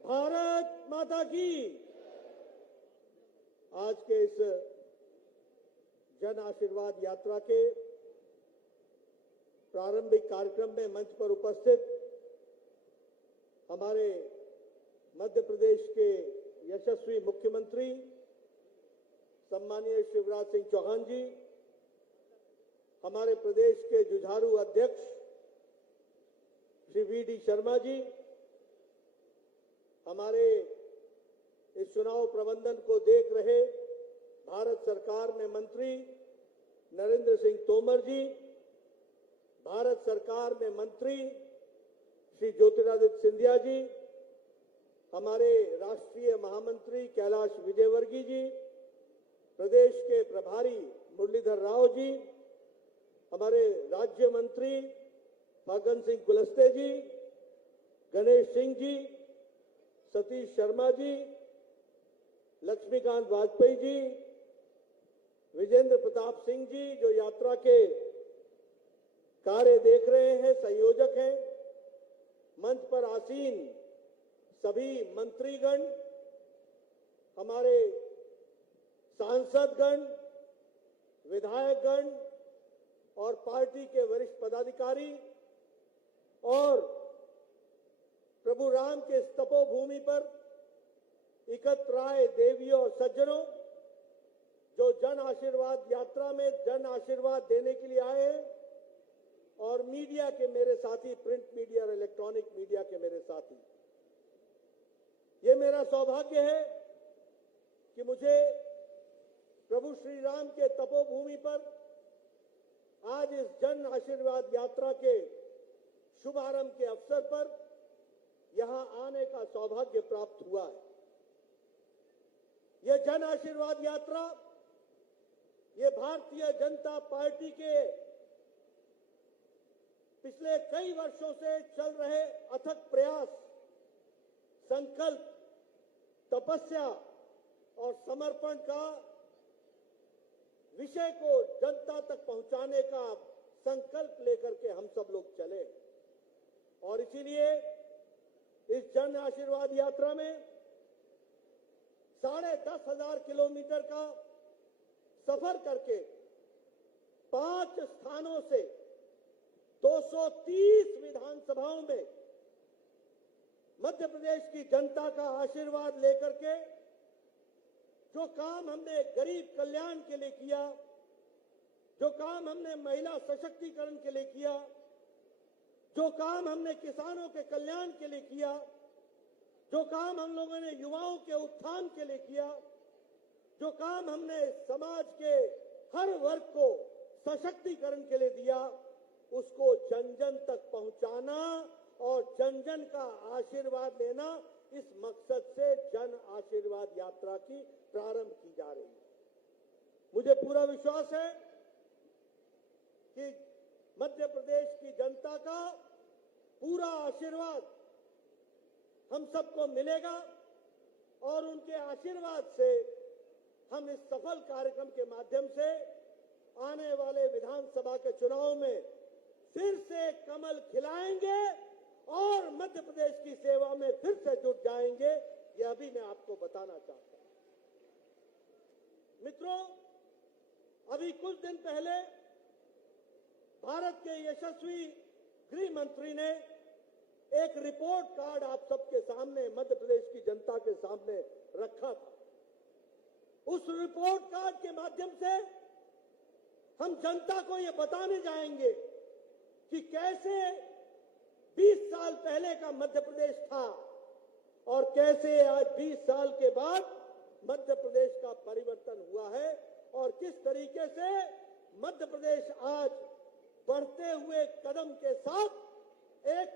भारत माता की। आज के इस जन आशीर्वाद यात्रा के प्रारंभिक कार्यक्रम में मंच पर उपस्थित हमारे मध्य प्रदेश के यशस्वी मुख्यमंत्री सम्मानीय शिवराज सिंह चौहान जी, हमारे प्रदेश के जुझारू अध्यक्ष श्री वी.डी. शर्मा जी, हमारे इस चुनाव प्रबंधन को देख रहे भारत सरकार में मंत्री नरेंद्र सिंह तोमर जी, भारत सरकार में मंत्री श्री ज्योतिरादित्य सिंधिया जी, हमारे राष्ट्रीय महामंत्री कैलाश विजयवर्गीय जी, प्रदेश के प्रभारी मुरलीधर राव जी, हमारे राज्य मंत्री फग्गन सिंह कुलस्ते जी, गणेश सिंह जी, सतीश शर्मा जी, लक्ष्मीकांत वाजपेयी जी, विजेंद्र प्रताप सिंह जी जो यात्रा के कार्य देख रहे हैं, संयोजक हैं, मंच पर आसीन सभी मंत्रीगण, हमारे सांसदगण, विधायकगण और पार्टी के वरिष्ठ पदाधिकारी और प्रभु राम के तपोभूमि पर एकत्र आए देवियों और सज्जनों, जो जन आशीर्वाद यात्रा में जन आशीर्वाद देने के लिए आए हैं, और मीडिया के मेरे साथी, प्रिंट मीडिया और इलेक्ट्रॉनिक मीडिया के मेरे साथी, ये मेरा सौभाग्य है कि मुझे प्रभु श्री राम के तपोभूमि पर आज इस जन आशीर्वाद यात्रा के शुभारंभ के अवसर पर यहां आने का सौभाग्य प्राप्त हुआ है। यह जन आशीर्वाद यात्रा ये भारतीय जनता पार्टी के पिछले कई वर्षों से चल रहे अथक प्रयास, संकल्प, तपस्या और समर्पण का विषय को जनता तक पहुंचाने का संकल्प लेकर के हम सब लोग चले। और इसीलिए इस जन आशीर्वाद यात्रा में 10,500 किलोमीटर का सफर करके 5 स्थानों से 230 विधानसभाओं में मध्य प्रदेश की जनता का आशीर्वाद लेकर के जो काम हमने गरीब कल्याण के लिए किया, जो काम हमने महिला सशक्तिकरण के लिए किया, जो काम हमने किसानों के कल्याण के लिए किया, जो काम हम लोगों ने युवाओं के उत्थान के लिए किया, जो काम हमने समाज के हर वर्ग को सशक्तिकरण के लिए दिया, उसको जन जन तक पहुंचाना और जन जन का आशीर्वाद लेना, इस मकसद से जन आशीर्वाद यात्रा की प्रारंभ की जा रही है। मुझे पूरा विश्वास है कि मध्य प्रदेश की जनता का पूरा आशीर्वाद हम सबको मिलेगा और उनके आशीर्वाद से हम इस सफल कार्यक्रम के माध्यम से आने वाले विधानसभा के चुनाव में फिर से कमल खिलाएंगे और मध्य प्रदेश की सेवा में फिर से जुट जाएंगे। यह भी मैं आपको बताना चाहता हूं। मित्रों, अभी कुछ दिन पहले भारत के यशस्वी गृह मंत्री ने एक रिपोर्ट कार्ड आप सबके सामने, मध्य प्रदेश की जनता के सामने रखा था। उस रिपोर्ट कार्ड के माध्यम से हम जनता को यह बताने जाएंगे कि कैसे 20 साल पहले का मध्य प्रदेश था और कैसे आज 20 साल के बाद मध्य प्रदेश का परिवर्तन हुआ है और किस तरीके से मध्य प्रदेश आज बढ़ते हुए कदम के साथ एक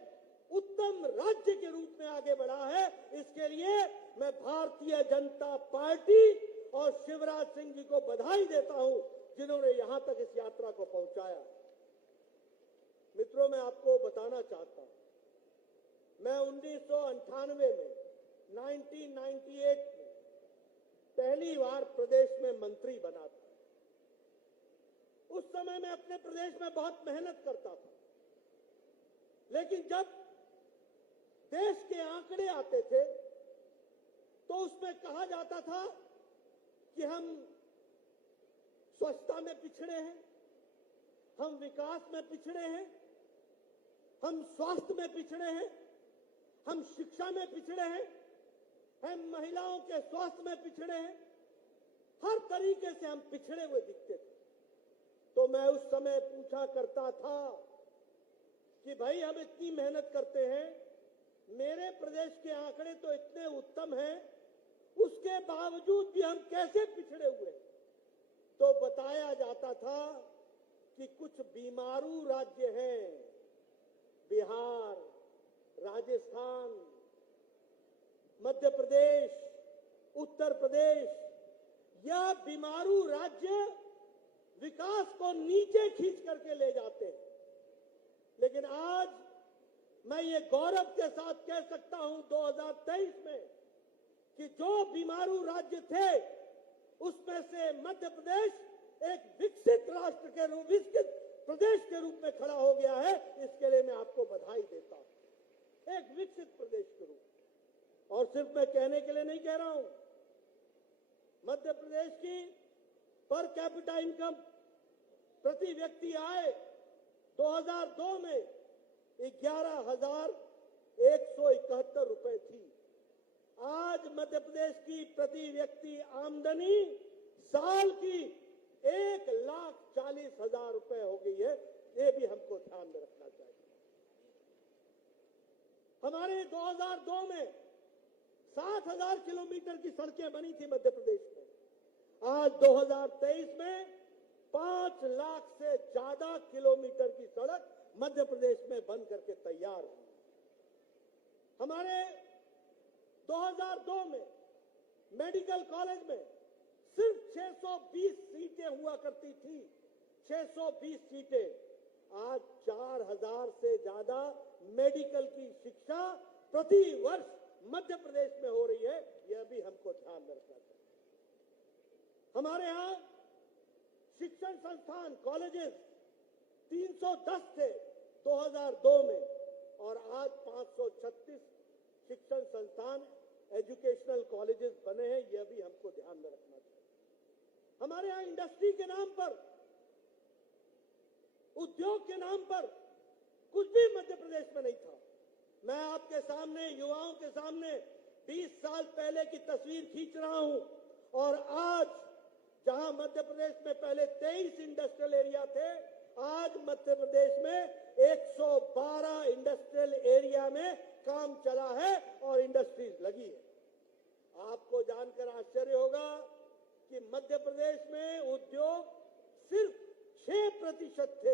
उत्तम राज्य के रूप में आगे बढ़ा है। इसके लिए मैं भारतीय जनता पार्टी और शिवराज सिंह जी को बधाई देता हूं, जिन्होंने यहां तक इस यात्रा को पहुंचाया। मित्रों, मैं आपको बताना चाहता हूं, मैं 1998 में 1998 में पहली बार प्रदेश में मंत्री बना था। उस समय मैं अपने प्रदेश में बहुत मेहनत करता था, लेकिन जब देश के आंकड़े आते थे तो उसमें कहा जाता था कि हम स्वच्छता में पिछड़े हैं, हम विकास में पिछड़े हैं, हम स्वास्थ्य में पिछड़े हैं, हम शिक्षा में पिछड़े हैं, हम महिलाओं के स्वास्थ्य में पिछड़े हैं। हर तरीके से हम पिछड़े हुए दिखते थे। तो मैं उस समय पूछा करता था कि भाई, हम इतनी मेहनत करते हैं, मेरे प्रदेश के आंकड़े तो इतने उत्तम हैं, उसके बावजूद भी हम कैसे पिछड़े हुए? तो बताया जाता था कि कुछ बीमारू राज्य हैं, बिहार, राजस्थान, मध्य प्रदेश, उत्तर प्रदेश, यह बीमारू राज्य विकास को नीचे खींच करके ले जाते हैं। लेकिन आज मैं ये गौरव के साथ कह सकता हूं 2023 में कि जो बीमारू राज्य थे उसमें से मध्य प्रदेश एक विकसित राष्ट्र के रूप, विकसित प्रदेश के रूप में खड़ा हो गया है। इसके लिए मैं आपको बधाई देता हूं, एक विकसित प्रदेश के रूप। और सिर्फ मैं कहने के लिए नहीं कह रहा हूं, मध्य प्रदेश की पर कैपिटा इनकम, प्रति व्यक्ति आय 2002 में 11,171 रुपए थी। आज मध्य प्रदेश की प्रति व्यक्ति आमदनी साल की 1,40,000 रुपए हो गई है। ये भी हमको ध्यान में रखना चाहिए। हमारे 2002 में 7,000 किलोमीटर की सड़कें बनी थी मध्य प्रदेश में। आज 2023 में 5 लाख से ज्यादा किलोमीटर की सड़क मध्य प्रदेश में बन करके तैयार हुई। हमारे 2002 में मेडिकल कॉलेज में सिर्फ 620 सीटें हुआ करती थी, 620 सीटें। आज 4000 से ज्यादा मेडिकल की शिक्षा प्रति वर्ष मध्य प्रदेश में हो रही है। यह भी हमको ध्यान में रखना चाहिए। हमारे यहां शिक्षण संस्थान कॉलेजेस 310 थे 2002 में, और आज 536 शिक्षण संस्थान एजुकेशनल कॉलेजेस बने हैं। यह भी हमको ध्यान में रखना चाहिए। हमारे यहां इंडस्ट्री के नाम पर, उद्योग के नाम पर कुछ भी मध्य प्रदेश में नहीं था। मैं आपके सामने, युवाओं के सामने 20 साल पहले की तस्वीर खींच रहा हूं, और आज जहां मध्य प्रदेश में पहले 23 इंडस्ट्रियल एरिया थे, आज मध्य प्रदेश में 112 इंडस्ट्रियल एरिया में काम चला है और इंडस्ट्रीज लगी है। आपको जानकर आश्चर्य होगा कि मध्य प्रदेश में उद्योग सिर्फ 6% थे,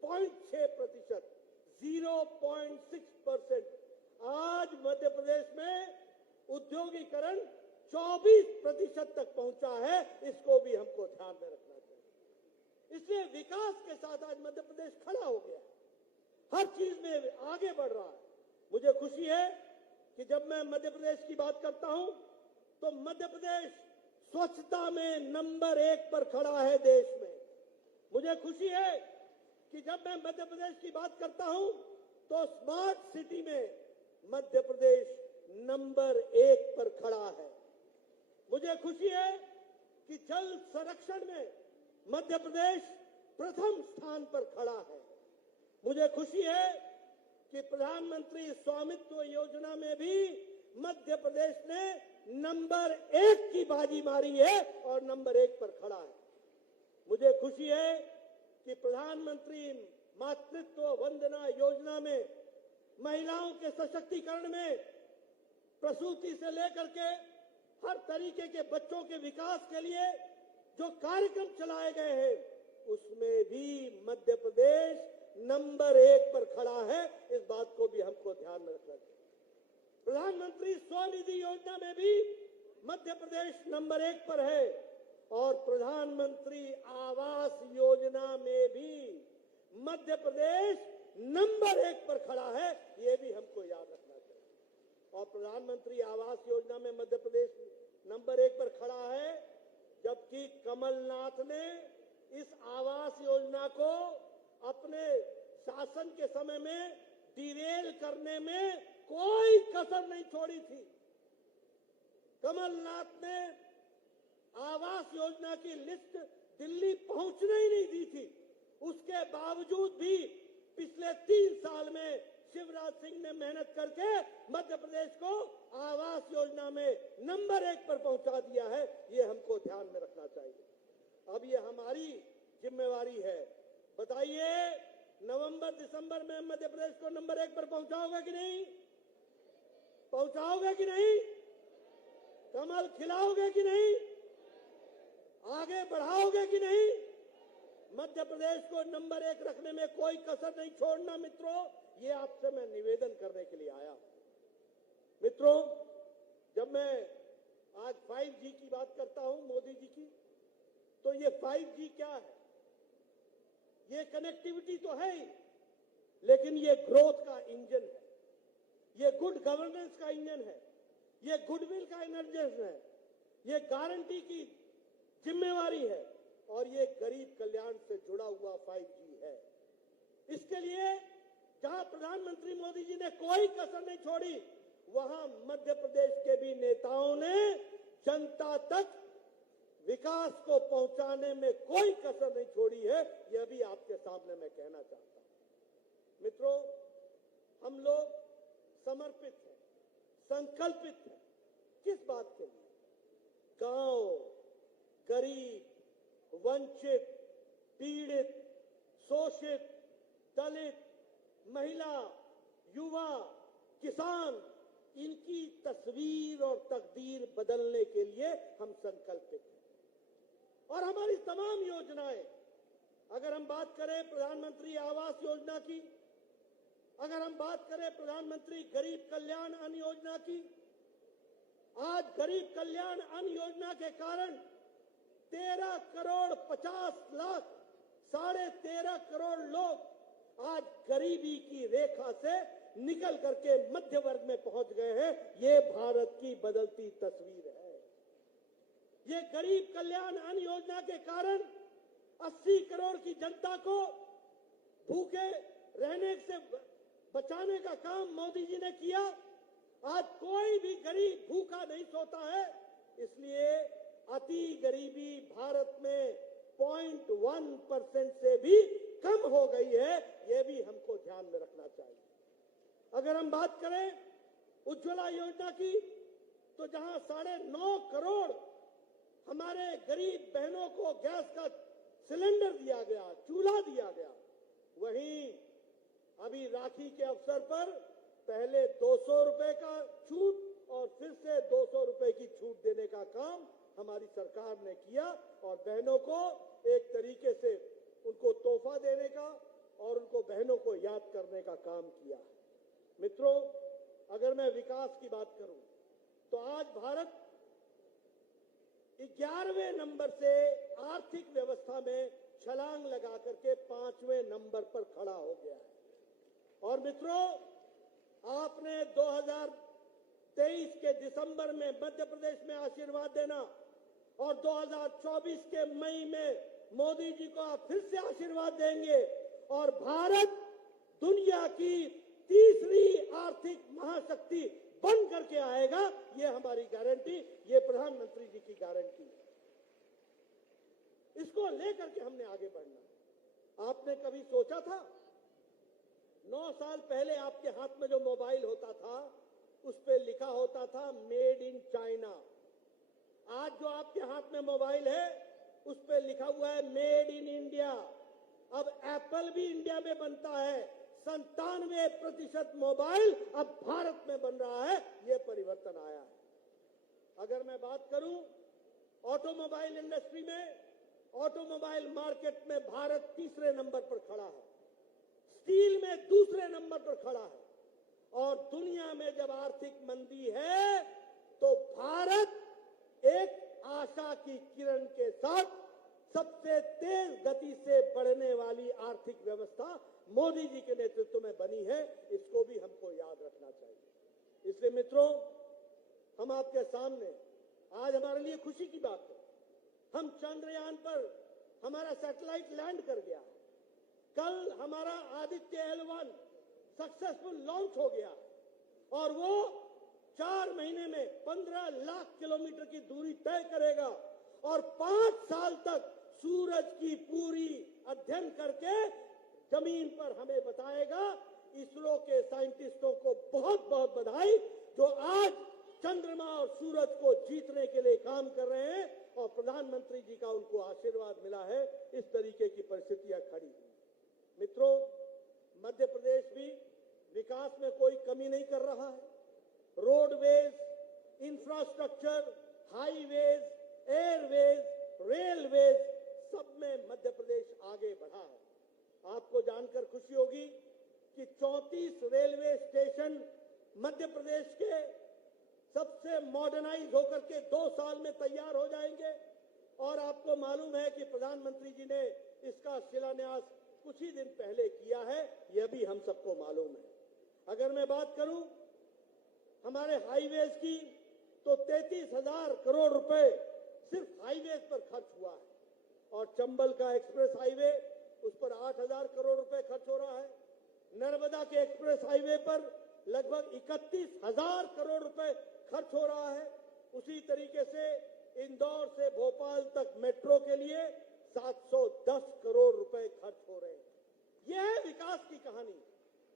0.6%, 0.6%। आज मध्य प्रदेश में उद्योगीकरण 24% तक पहुंचा है। इसको भी हमको ध्यान में रखना चाहिए। इसलिए विकास के साथ आज मध्य प्रदेश खड़ा हो गया, हर चीज में आगे बढ़ रहा है। मुझे खुशी है कि जब मैं मध्य प्रदेश की बात करता हूं तो मध्य प्रदेश स्वच्छता में नंबर 1 पर खड़ा है देश में। मुझे खुशी है कि जब मैं मध्य प्रदेश की बात करता हूं तो स्मार्ट सिटी में मध्य प्रदेश नंबर 1 पर खड़ा है। मुझे खुशी है कि जल संरक्षण में मध्य प्रदेश प्रथम स्थान पर खड़ा है। मुझे खुशी है कि प्रधानमंत्री स्वामित्व योजना में भी मध्य प्रदेश ने नंबर 1 की बाजी मारी है और नंबर 1 पर खड़ा है। मुझे खुशी है कि प्रधानमंत्री मातृत्व वंदना योजना में महिलाओं के सशक्तिकरण में प्रसूति से लेकर के हर तरीके के बच्चों के विकास के लिए जो कार्यक्रम चलाए गए हैं, उसमें भी मध्य प्रदेश नंबर 1 पर खड़ा है। इस बात को भी हमको ध्यान में रखना चाहिए। प्रधानमंत्री स्वनिधि योजना में भी मध्य प्रदेश नंबर 1 पर है, और प्रधानमंत्री आवास योजना में भी मध्य प्रदेश नंबर 1 पर खड़ा है। यह भी हमको याद रखना चाहिए। और प्रधानमंत्री आवास योजना में मध्य प्रदेश नंबर 1 पर खड़ा है, जबकि कमलनाथ ने इस आवास योजना को अपने शासन के समय में डिरेल करने में कोई कसर नहीं छोड़ी थी। कमलनाथ ने आवास योजना की लिस्ट दिल्ली पहुंचने ही नहीं दी थी। उसके बावजूद भी पिछले 3 साल में शिवराज सिंह ने मेहनत करके मध्य प्रदेश को आवास योजना में नंबर 1 पर पहुंचा दिया है। ये हमको ध्यान में रखना चाहिए। अब ये हमारी जिम्मेवारी है। बताइए, नवंबर दिसंबर में मध्य प्रदेश को नंबर 1 पर पहुंचाओगे कि नहीं? पहुंचाओगे कि नहीं? कमल खिलाओगे कि नहीं? आगे बढ़ाओगे कि नहीं? मध्य प्रदेश को नंबर 1 रखने में कोई कसर नहीं छोड़ना मित्रों। ये आपसे मैं निवेदन करने के लिए आया। मित्रों, जब मैं आज 5G की बात करता हूं, मोदी जी की, तो ये 5G क्या है? ये कनेक्टिविटी तो है ही, लेकिन ये ग्रोथ का इंजन है, ये गुड गवर्नेंस का इंजन है, ये गुडविल का इंजन है, ये गारंटी की जिम्मेवारी है, और ये गरीब कल्याण से जुड़ा हुआ 5G है। इसके लिए जहां प्रधानमंत्री मोदी जी ने कोई कसर नहीं छोड़ी, वहां मध्य प्रदेश के भी नेताओं ने जनता तक विकास को पहुंचाने में कोई कसर नहीं छोड़ी है। यह भी आपके सामने मैं कहना चाहता हूं। मित्रों, हम लोग समर्पित हैं, संकल्पित हैं। किस बात के लिए? गांव, गरीब, वंचित, पीड़ित, शोषित, दलित, महिला, युवा, किसान, इनकी तस्वीर और तकदीर बदलने के लिए हम संकल्पित हैं। और हमारी तमाम योजनाएं, अगर हम बात करें प्रधानमंत्री आवास योजना की, अगर हम बात करें प्रधानमंत्री गरीब कल्याण अन्न योजना की, आज गरीब कल्याण अन्न योजना के कारण 13 करोड़ 50 लाख 13.5 करोड़ लोग आज गरीबी की रेखा से निकल करके मध्य वर्ग में पहुंच गए हैं। ये भारत की बदलती तस्वीर है। ये गरीब कल्याण अन्न योजना के कारण 80 करोड़ की जनता को भूखे रहने से बचाने का काम मोदी जी ने किया। आज कोई भी गरीब भूखा नहीं सोता है। इसलिए अति गरीबी भारत में 0.1% से भी कम हो गई है। यह भी हमको ध्यान में रखना चाहिए। अगर हम बात करें उज्ज्वला योजना की, तो जहां 9.5 करोड़ हमारे गरीब बहनों को गैस का सिलेंडर दिया गया, चूल्हा दिया गया, वहीं अभी राखी के अवसर पर पहले 200 रुपए का छूट और फिर से 200 रुपए की छूट देने का काम हमारी सरकार ने किया और बहनों को एक तरीके से उनको तोहफा देने का और उनको बहनों को याद करने का काम किया। मित्रों, अगर मैं विकास की बात करूं तो आज भारत 11वें नंबर से आर्थिक व्यवस्था में छलांग लगा करके 5वें नंबर पर खड़ा हो गया है। और मित्रों, आपने 2023 के दिसंबर में मध्य प्रदेश में आशीर्वाद देना और 2024 के मई में मोदी जी को आप फिर से आशीर्वाद देंगे और भारत दुनिया की तीसरी आर्थिक महाशक्ति बन करके आएगा। ये हमारी गारंटी, ये प्रधानमंत्री जी की गारंटी है। इसको लेकर के हमने आगे बढ़ना। आपने कभी सोचा था 9 साल पहले आपके हाथ में जो मोबाइल होता था उस पे लिखा होता था मेड इन चाइना। आज जो आपके हाथ में मोबाइल है उस पे लिखा हुआ है मेड इन इंडिया। अब एप्पल भी इंडिया में बनता है। 97% मोबाइल अब भारत में बन रहा है। यह परिवर्तन आया है। अगर मैं बात करूं ऑटोमोबाइल इंडस्ट्री में, ऑटोमोबाइल मार्केट में भारत तीसरे नंबर पर खड़ा है, स्टील में दूसरे नंबर पर खड़ा है और दुनिया में जब आर्थिक मंदी है तो भारत एक आशा की किरण के साथ सबसे तेज गति से बढ़ने वाली आर्थिक व्यवस्था मोदी जी के नेतृत्व में बनी है। इसको भी हमको याद रखना चाहिए। इसलिए मित्रों, हम आपके सामने आज हमारे लिए खुशी की बात है, हम चंद्रयान पर हमारा सैटेलाइट लैंड कर गया। कल हमारा आदित्य L1 सक्सेसफुल लॉन्च हो गया और वो 4 महीने में 15 लाख किलोमीटर की दूरी तय करेगा और 5 साल तक सूरज की पूरी अध्ययन करके जमीन पर हमें बताएगा। इसरो के साइंटिस्टों को बहुत बहुत बधाई जो आज चंद्रमा और सूरज को जीतने के लिए काम कर रहे हैं और प्रधानमंत्री जी का उनको आशीर्वाद मिला है। इस तरीके की परिस्थितियां खड़ी हुई। मित्रों, मध्य प्रदेश भी विकास में कोई कमी नहीं कर रहा है। Roadways, infrastructure, highways, Airways, railways, सब में मध्य प्रदेश आगे बढ़ा है। आपको जानकर खुशी होगी कि 34 रेलवे स्टेशन मध्य प्रदेश के सबसे मॉडर्नाइज होकर के 2 साल में तैयार हो जाएंगे और आपको मालूम है कि प्रधानमंत्री जी ने इसका शिलान्यास कुछ ही दिन पहले किया है। यह भी हम सबको मालूम है। अगर मैं बात करूं हमारे हाईवेज की तो 33,000 करोड़ रुपए सिर्फ हाईवेज पर खर्च हुआ है और चंबल का एक्सप्रेस हाईवे उस पर 8,000 करोड़ रुपए खर्च हो रहा है। नर्मदा के एक्सप्रेस हाईवे पर लगभग 31,000 करोड़ रुपए खर्च हो रहा है। उसी तरीके से इंदौर से भोपाल तक मेट्रो के लिए 710 करोड़ रुपए खर्च हो रहे हैं। यह है विकास की कहानी,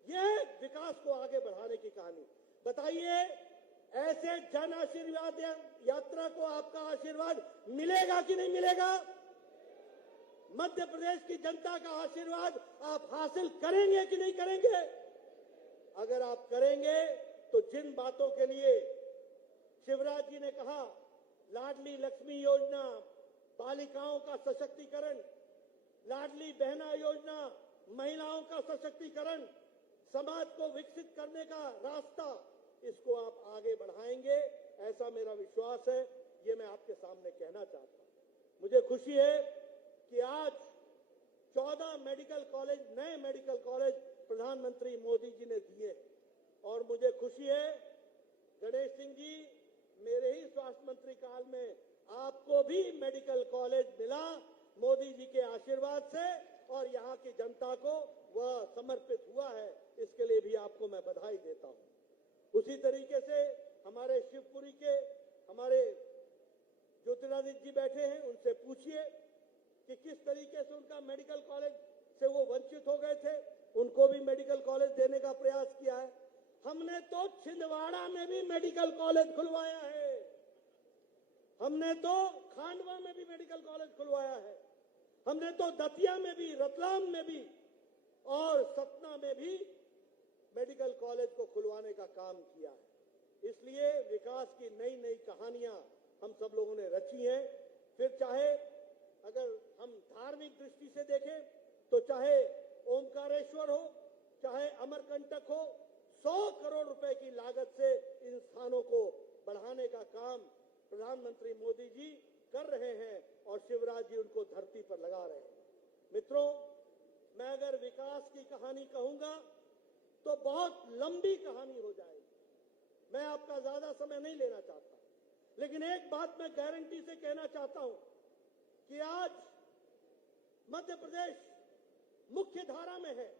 यह है विकास को आगे बढ़ाने की कहानी। बताइए, ऐसे जन आशीर्वाद यात्रा को आपका आशीर्वाद मिलेगा कि नहीं मिलेगा? मध्य प्रदेश की जनता का आशीर्वाद आप हासिल करेंगे कि नहीं करेंगे? अगर आप करेंगे तो जिन बातों के लिए शिवराज जी ने कहा, लाडली लक्ष्मी योजना, बालिकाओं का सशक्तिकरण, लाडली बहना योजना, महिलाओं का सशक्तिकरण, समाज को विकसित करने का रास्ता, इसको आप आगे बढ़ाएंगे, ऐसा मेरा विश्वास है। ये मैं आपके सामने कहना चाहता हूं। मुझे खुशी है कि आज 14 मेडिकल कॉलेज, नए मेडिकल कॉलेज प्रधानमंत्री मोदी जी ने दिए और मुझे खुशी है गणेश सिंह जी, मेरे ही स्वास्थ्य मंत्री काल में आपको भी मेडिकल कॉलेज मिला मोदी जी के आशीर्वाद से और यहाँ की जनता को वह समर्पित हुआ है, इसके लिए भी आपको मैं बधाई देता हूँ। उसी तरीके से हमारे शिवपुरी के हमारे ज्योतिरादित्य जी बैठे हैं, उनसे पूछिए कि किस तरीके से उनका मेडिकल कॉलेज से वो वंचित हो गए थे, उनको भी मेडिकल कॉलेज देने का प्रयास किया है। हमने तो छिंदवाड़ा में भी मेडिकल कॉलेज खुलवाया है, हमने तो खांडवा में भी मेडिकल कॉलेज खुलवाया है, हमने तो दतिया में भी, रतलाम में भी और सतना में भी मेडिकल कॉलेज को खुलवाने का काम किया है। इसलिए विकास की नई नई कहानियां हम सब लोगों ने रची हैं। फिर चाहे अगर हम धार्मिक दृष्टि से देखें तो चाहे ओमकारेश्वर हो, चाहे अमरकंटक हो, 100 करोड़ रुपए की लागत से इन स्थानों को बढ़ाने का काम प्रधानमंत्री मोदी जी कर रहे हैं और शिवराज जी उनको धरती पर लगा रहे हैं। मित्रों, मैं अगर विकास की कहानी कहूंगा तो बहुत लंबी कहानी हो जाएगी, मैं आपका ज्यादा समय नहीं लेना चाहता, लेकिन एक बात मैं गारंटी से कहना चाहता हूं कि आज मध्य प्रदेश मुख्य धारा में है।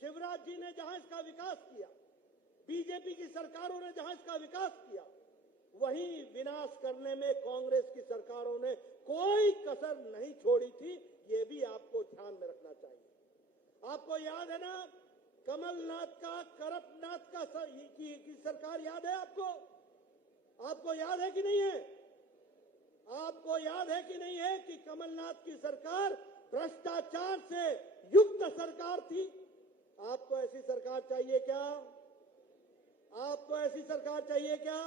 शिवराज जी ने जहां इसका विकास किया, बीजेपी की सरकारों ने जहां इसका विकास किया, वहीं विनाश करने में कांग्रेस की सरकारों ने कोई कसर नहीं छोड़ी थी। ये भी आपको ध्यान में रखना चाहिए। आपको याद है ना कमलनाथ का, करपनाथ का की सरकार याद है आपको? आपको याद है कि नहीं है? आपको याद है कि नहीं है कि कमलनाथ की सरकार भ्रष्टाचार से युक्त सरकार थी? आपको ऐसी सरकार चाहिए क्या? आपको ऐसी सरकार चाहिए क्या?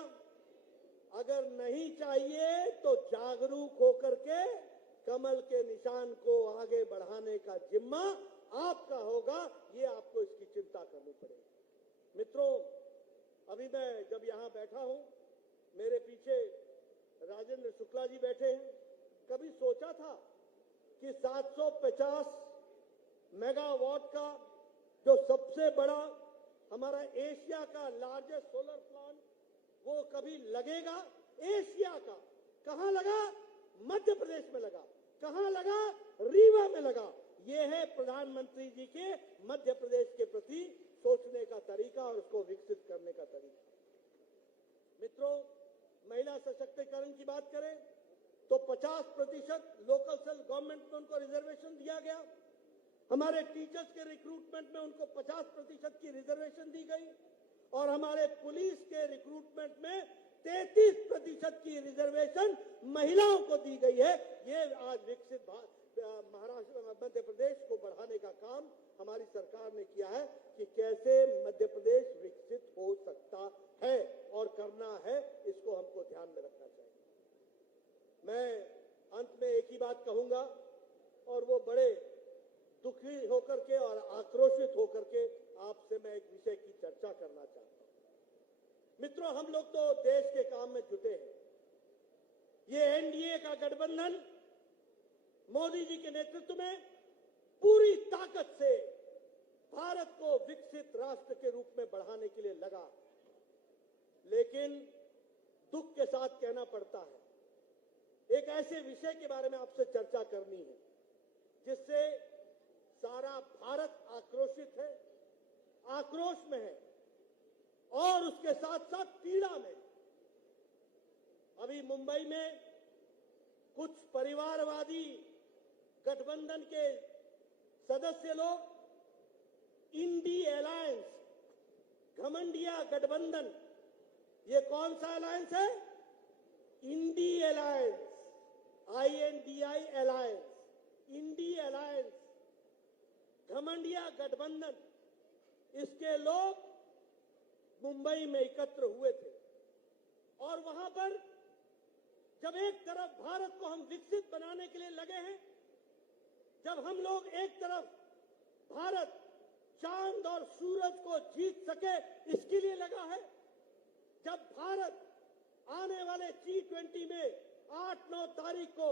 अगर नहीं चाहिए तो जागरूक होकर के कमल के निशान को आगे बढ़ाने का जिम्मा आपका होगा, ये आपको इसकी चिंता करनी पड़ेगी। मित्रों, अभी मैं जब यहां बैठा हूं, मेरे पीछे राजेंद्र शुक्ला जी बैठे हैं। कभी सोचा था कि 750 मेगावाट का जो सबसे बड़ा हमारा एशिया का लार्जेस्ट सोलर प्लांट वो कभी लगेगा? एशिया का कहां लगा? मध्य प्रदेश में लगा। कहां लगा? रीवा में लगा। ये है प्रधानमंत्री जी के मध्य प्रदेश के प्रति सोचने का तरीका और उसको विकसित करने का तरीका। मित्रों, महिला सशक्तिकरण की बात करें तो 50% लोकल सेल्फ गवर्नमेंट में उनको रिजर्वेशन दिया गया। हमारे टीचर्स के रिक्रूटमेंट में उनको 50% की रिजर्वेशन दी गई और हमारे पुलिस के रिक्रूटमेंट में 33% की रिजर्वेशन महिलाओं को दी गई है। ये आज विकसित महाराष्ट्र, मध्य प्रदेश को बढ़ाने का काम हमारी सरकार ने किया है कि कैसे मध्य प्रदेश विकसित हो सकता है और करना है, इसको हमको ध्यान में रखना चाहिए। मैं अंत में एक ही बात कहूंगा और वो बड़े दुखी होकर के और आक्रोशित होकर के आपसे मैं एक विषय की चर्चा करना चाहता हूं। मित्रों, हम लोग तो देश के काम में जुटे हैं। ये एनडीए का गठबंधन मोदी जी के नेतृत्व में पूरी ताकत से भारत को विकसित राष्ट्र के रूप में बढ़ाने के लिए लगा, लेकिन दुख के साथ कहना पड़ता है एक ऐसे विषय के बारे में आपसे चर्चा करनी है जिससे सारा भारत आक्रोशित है, आक्रोश में है और उसके साथ साथ पीड़ा में। अभी मुंबई में कुछ परिवारवादी गठबंधन के सदस्य लोग इंडी अलायंस, घमंडिया गठबंधन, ये कौन सा अलायंस है? INDI alliance, INDI alliance, INDI alliance, घमंडिया गठबंधन, इसके लोग मुंबई में एकत्र हुए थे और वहां पर जब एक तरफ भारत को हम विकसित बनाने के लिए लगे हैं, जब हम लोग एक तरफ भारत चांद और सूरज को जीत सके इसके लिए लगा है, जब भारत आने वाले G20 में 8-9 तारीख को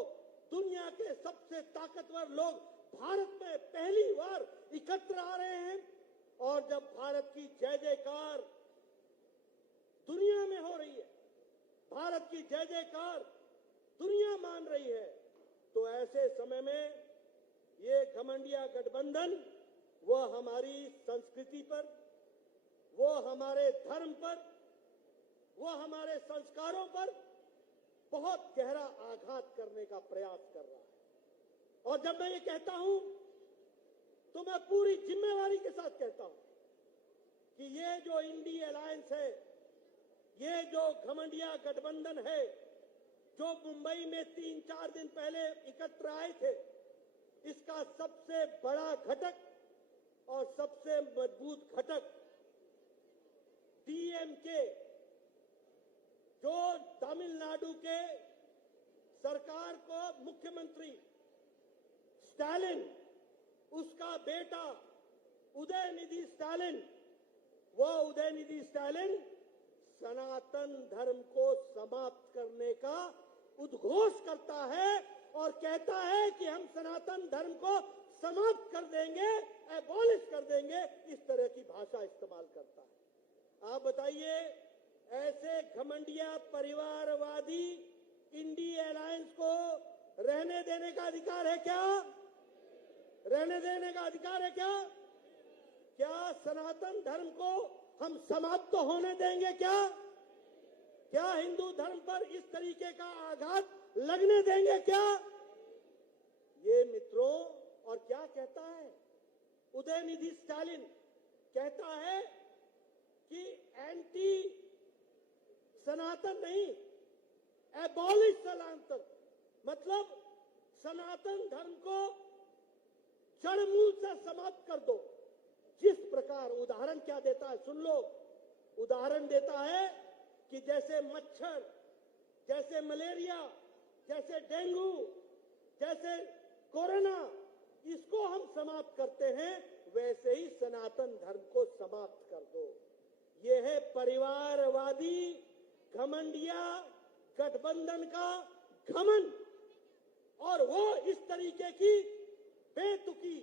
दुनिया के सबसे ताकतवर लोग भारत में पहली बार एकत्र आ रहे हैं और जब भारत की जय जयकार दुनिया में हो रही है, भारत की जय जयकार दुनिया मान रही है, तो ऐसे समय में ये घमंडिया गठबंधन वह हमारी संस्कृति पर, वो हमारे धर्म पर, वो हमारे संस्कारों पर बहुत गहरा आघात करने का प्रयास कर रहा है। और जब मैं ये कहता हूं तो मैं पूरी जिम्मेवारी के साथ कहता हूं कि ये जो इंडी अलायंस है, ये जो घमंडिया गठबंधन है, जो मुंबई में 3-4 दिन पहले एकत्र आए थे, इसका सबसे बड़ा घटक और सबसे मजबूत घटक डीएमके, जो तमिलनाडु के सरकार को मुख्यमंत्री स्टालिन, उसका बेटा उदयनिधि स्टालिन, वह उदयनिधि स्टालिन सनातन धर्म को समाप्त करने का उद्घोष करता है और कहता है कि हम सनातन धर्म को समाप्त कर देंगे, एबॉलिश कर देंगे, इस तरह की भाषा इस्तेमाल करता है। आप बताइए, ऐसे घमंडिया परिवारवादी इंडी अलायंस को रहने देने का अधिकार है क्या? रहने देने का अधिकार है क्या? क्या सनातन धर्म को हम समाप्त तो होने देंगे क्या? क्या हिंदू धर्म पर इस तरीके का आघात लगने देंगे क्या? ये मित्रों, और क्या कहता है उदयनिधि स्टालिन? कहता है कि एंटी सनातन नहीं, एबॉलिश सनातन, मतलब सनातन धर्म को जड़मूल से समाप्त कर दो। जिस प्रकार उदाहरण क्या देता है सुन लो, उदाहरण देता है कि जैसे मच्छर, जैसे मलेरिया, जैसे डेंगू, जैसे कोरोना, इसको हम समाप्त करते हैं, वैसे ही सनातन धर्म को समाप्त कर दो। ये है परिवारवादी घमंडिया गठबंधन का घमंड, और वो इस तरीके की बेतुकी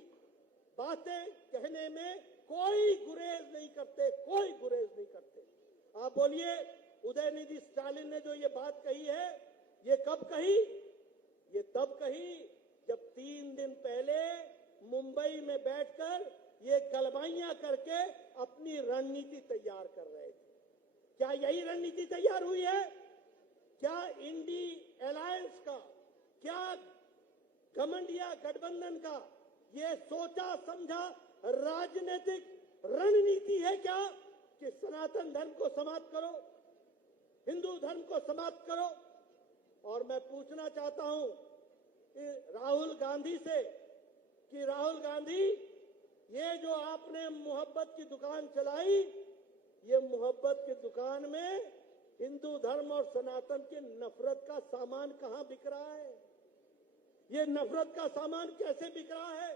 बातें कहने में कोई गुरेज नहीं करते, कोई गुरेज नहीं करते। आप बोलिए, उदयनिधि स्टालिन ने जो ये बात कही है, ये कब कही? ये तब कही जब 3 दिन पहले मुंबई में बैठकर ये गलबाइयां करके अपनी रणनीति तैयार कर रहे थे। क्या यही रणनीति तैयार हुई है? क्या इंडी अलायंस का, क्या घमंडिया गठबंधन का ये सोचा समझा राजनीतिक रणनीति है क्या कि सनातन धर्म को समाप्त करो, हिंदू धर्म को समाप्त करो? और मैं पूछना चाहता हूं राहुल गांधी से कि राहुल गांधी, ये जो आपने मोहब्बत की दुकान चलाई, ये मोहब्बत की दुकान में हिंदू धर्म और सनातन की नफरत का सामान कहां बिक रहा है? ये नफरत का सामान कैसे बिक रहा है?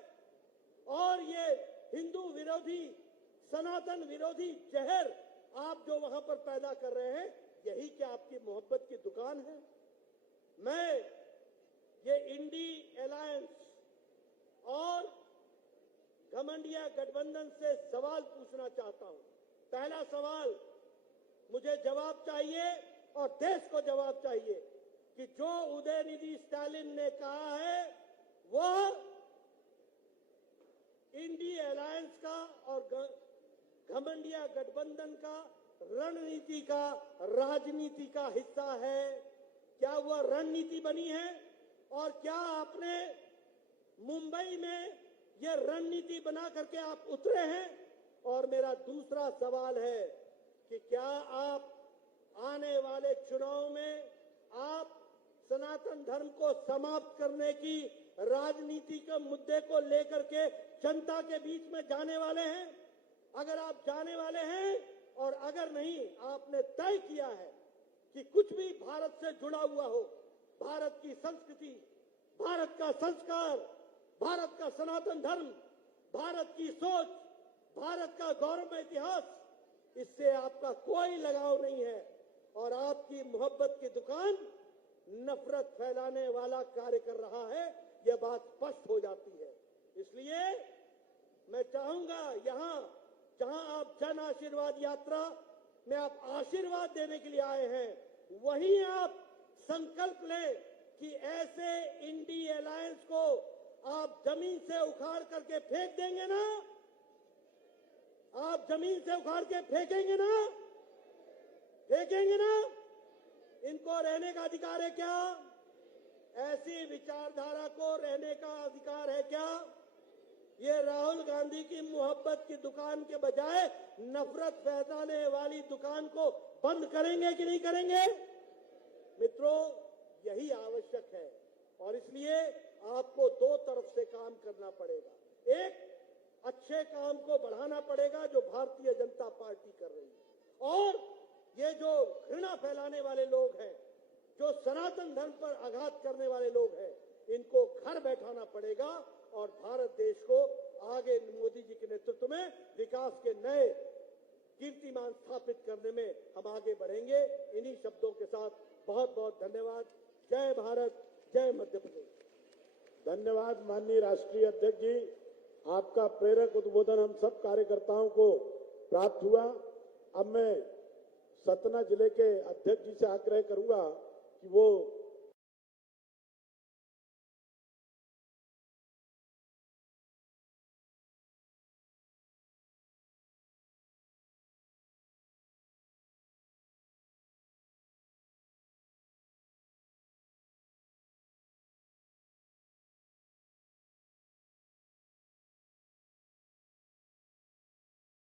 और ये हिंदू विरोधी, सनातन विरोधी जहर आप जो वहां पर पैदा कर रहे हैं, यही क्या आपकी मोहब्बत की दुकान है? मैं ये इंडी अलायंस और घमंडिया गठबंधन से सवाल पूछना चाहता हूं। पहला सवाल, मुझे जवाब चाहिए और देश को जवाब चाहिए कि जो उदयनिधि स्टालिन ने कहा है वह इंडी अलायंस का और घमंडिया गठबंधन का रणनीति का, राजनीति का हिस्सा है? क्या वह रणनीति बनी है? और क्या आपने मुंबई में यह रणनीति बना करके आप उतरे हैं? और मेरा दूसरा सवाल है कि क्या आप आने वाले चुनाव में आप सनातन धर्म को समाप्त करने की राजनीति के मुद्दे को लेकर के जनता के बीच में जाने वाले हैं? अगर आप जाने वाले हैं, और अगर नहीं, आपने तय किया है कि कुछ भी भारत से जुड़ा हुआ हो, भारत की संस्कृति, भारत का संस्कार, भारत का सनातन धर्म, भारत की सोच, भारत का गौरवमय इतिहास, इससे आपका कोई लगाव नहीं है और आपकी मोहब्बत की दुकान नफरत फैलाने वाला कार्य कर रहा है, यह बात स्पष्ट हो जाती है। इसलिए मैं चाहूंगा यहां जहां आप जन आशीर्वाद यात्रा में आप आशीर्वाद देने के लिए आए हैं, वहीं आप संकल्प लें कि ऐसे इंडी अलायंस को आप जमीन से उखाड़ करके फेंक देंगे ना। आप जमीन से उखाड़ के फेंकेंगे ना, फेंकेंगे ना। इनको रहने का अधिकार है क्या? ऐसी विचारधारा को रहने का अधिकार है क्या? ये राहुल गांधी की मोहब्बत की दुकान के बजाय नफरत फैलाने वाली दुकान को बंद करेंगे कि नहीं करेंगे? मित्रों, यही आवश्यक है और इसलिए आपको दो तरफ से काम करना पड़ेगा। एक, अच्छे काम को बढ़ाना पड़ेगा जो भारतीय जनता पार्टी कर रही है, और ये जो घृणा फैलाने वाले लोग हैं, जो सनातन धर्म पर आघात करने वाले लोग हैं, इनको घर बैठाना पड़ेगा और भारत देश को आगे मोदी जी के नेतृत्व में विकास के नए कीर्तिमान स्थापित करने में हम आगे बढ़ेंगे। इन्हीं शब्दों के साथ बहुत बहुत धन्यवाद। जय भारत, जय मध्य प्रदेश। धन्यवाद माननीय राष्ट्रीय अध्यक्ष जी, आपका प्रेरक उद्बोधन हम सब कार्यकर्ताओं को प्राप्त हुआ। अब मैं सतना जिले के अध्यक्ष जी से आग्रह करूंगा कि वो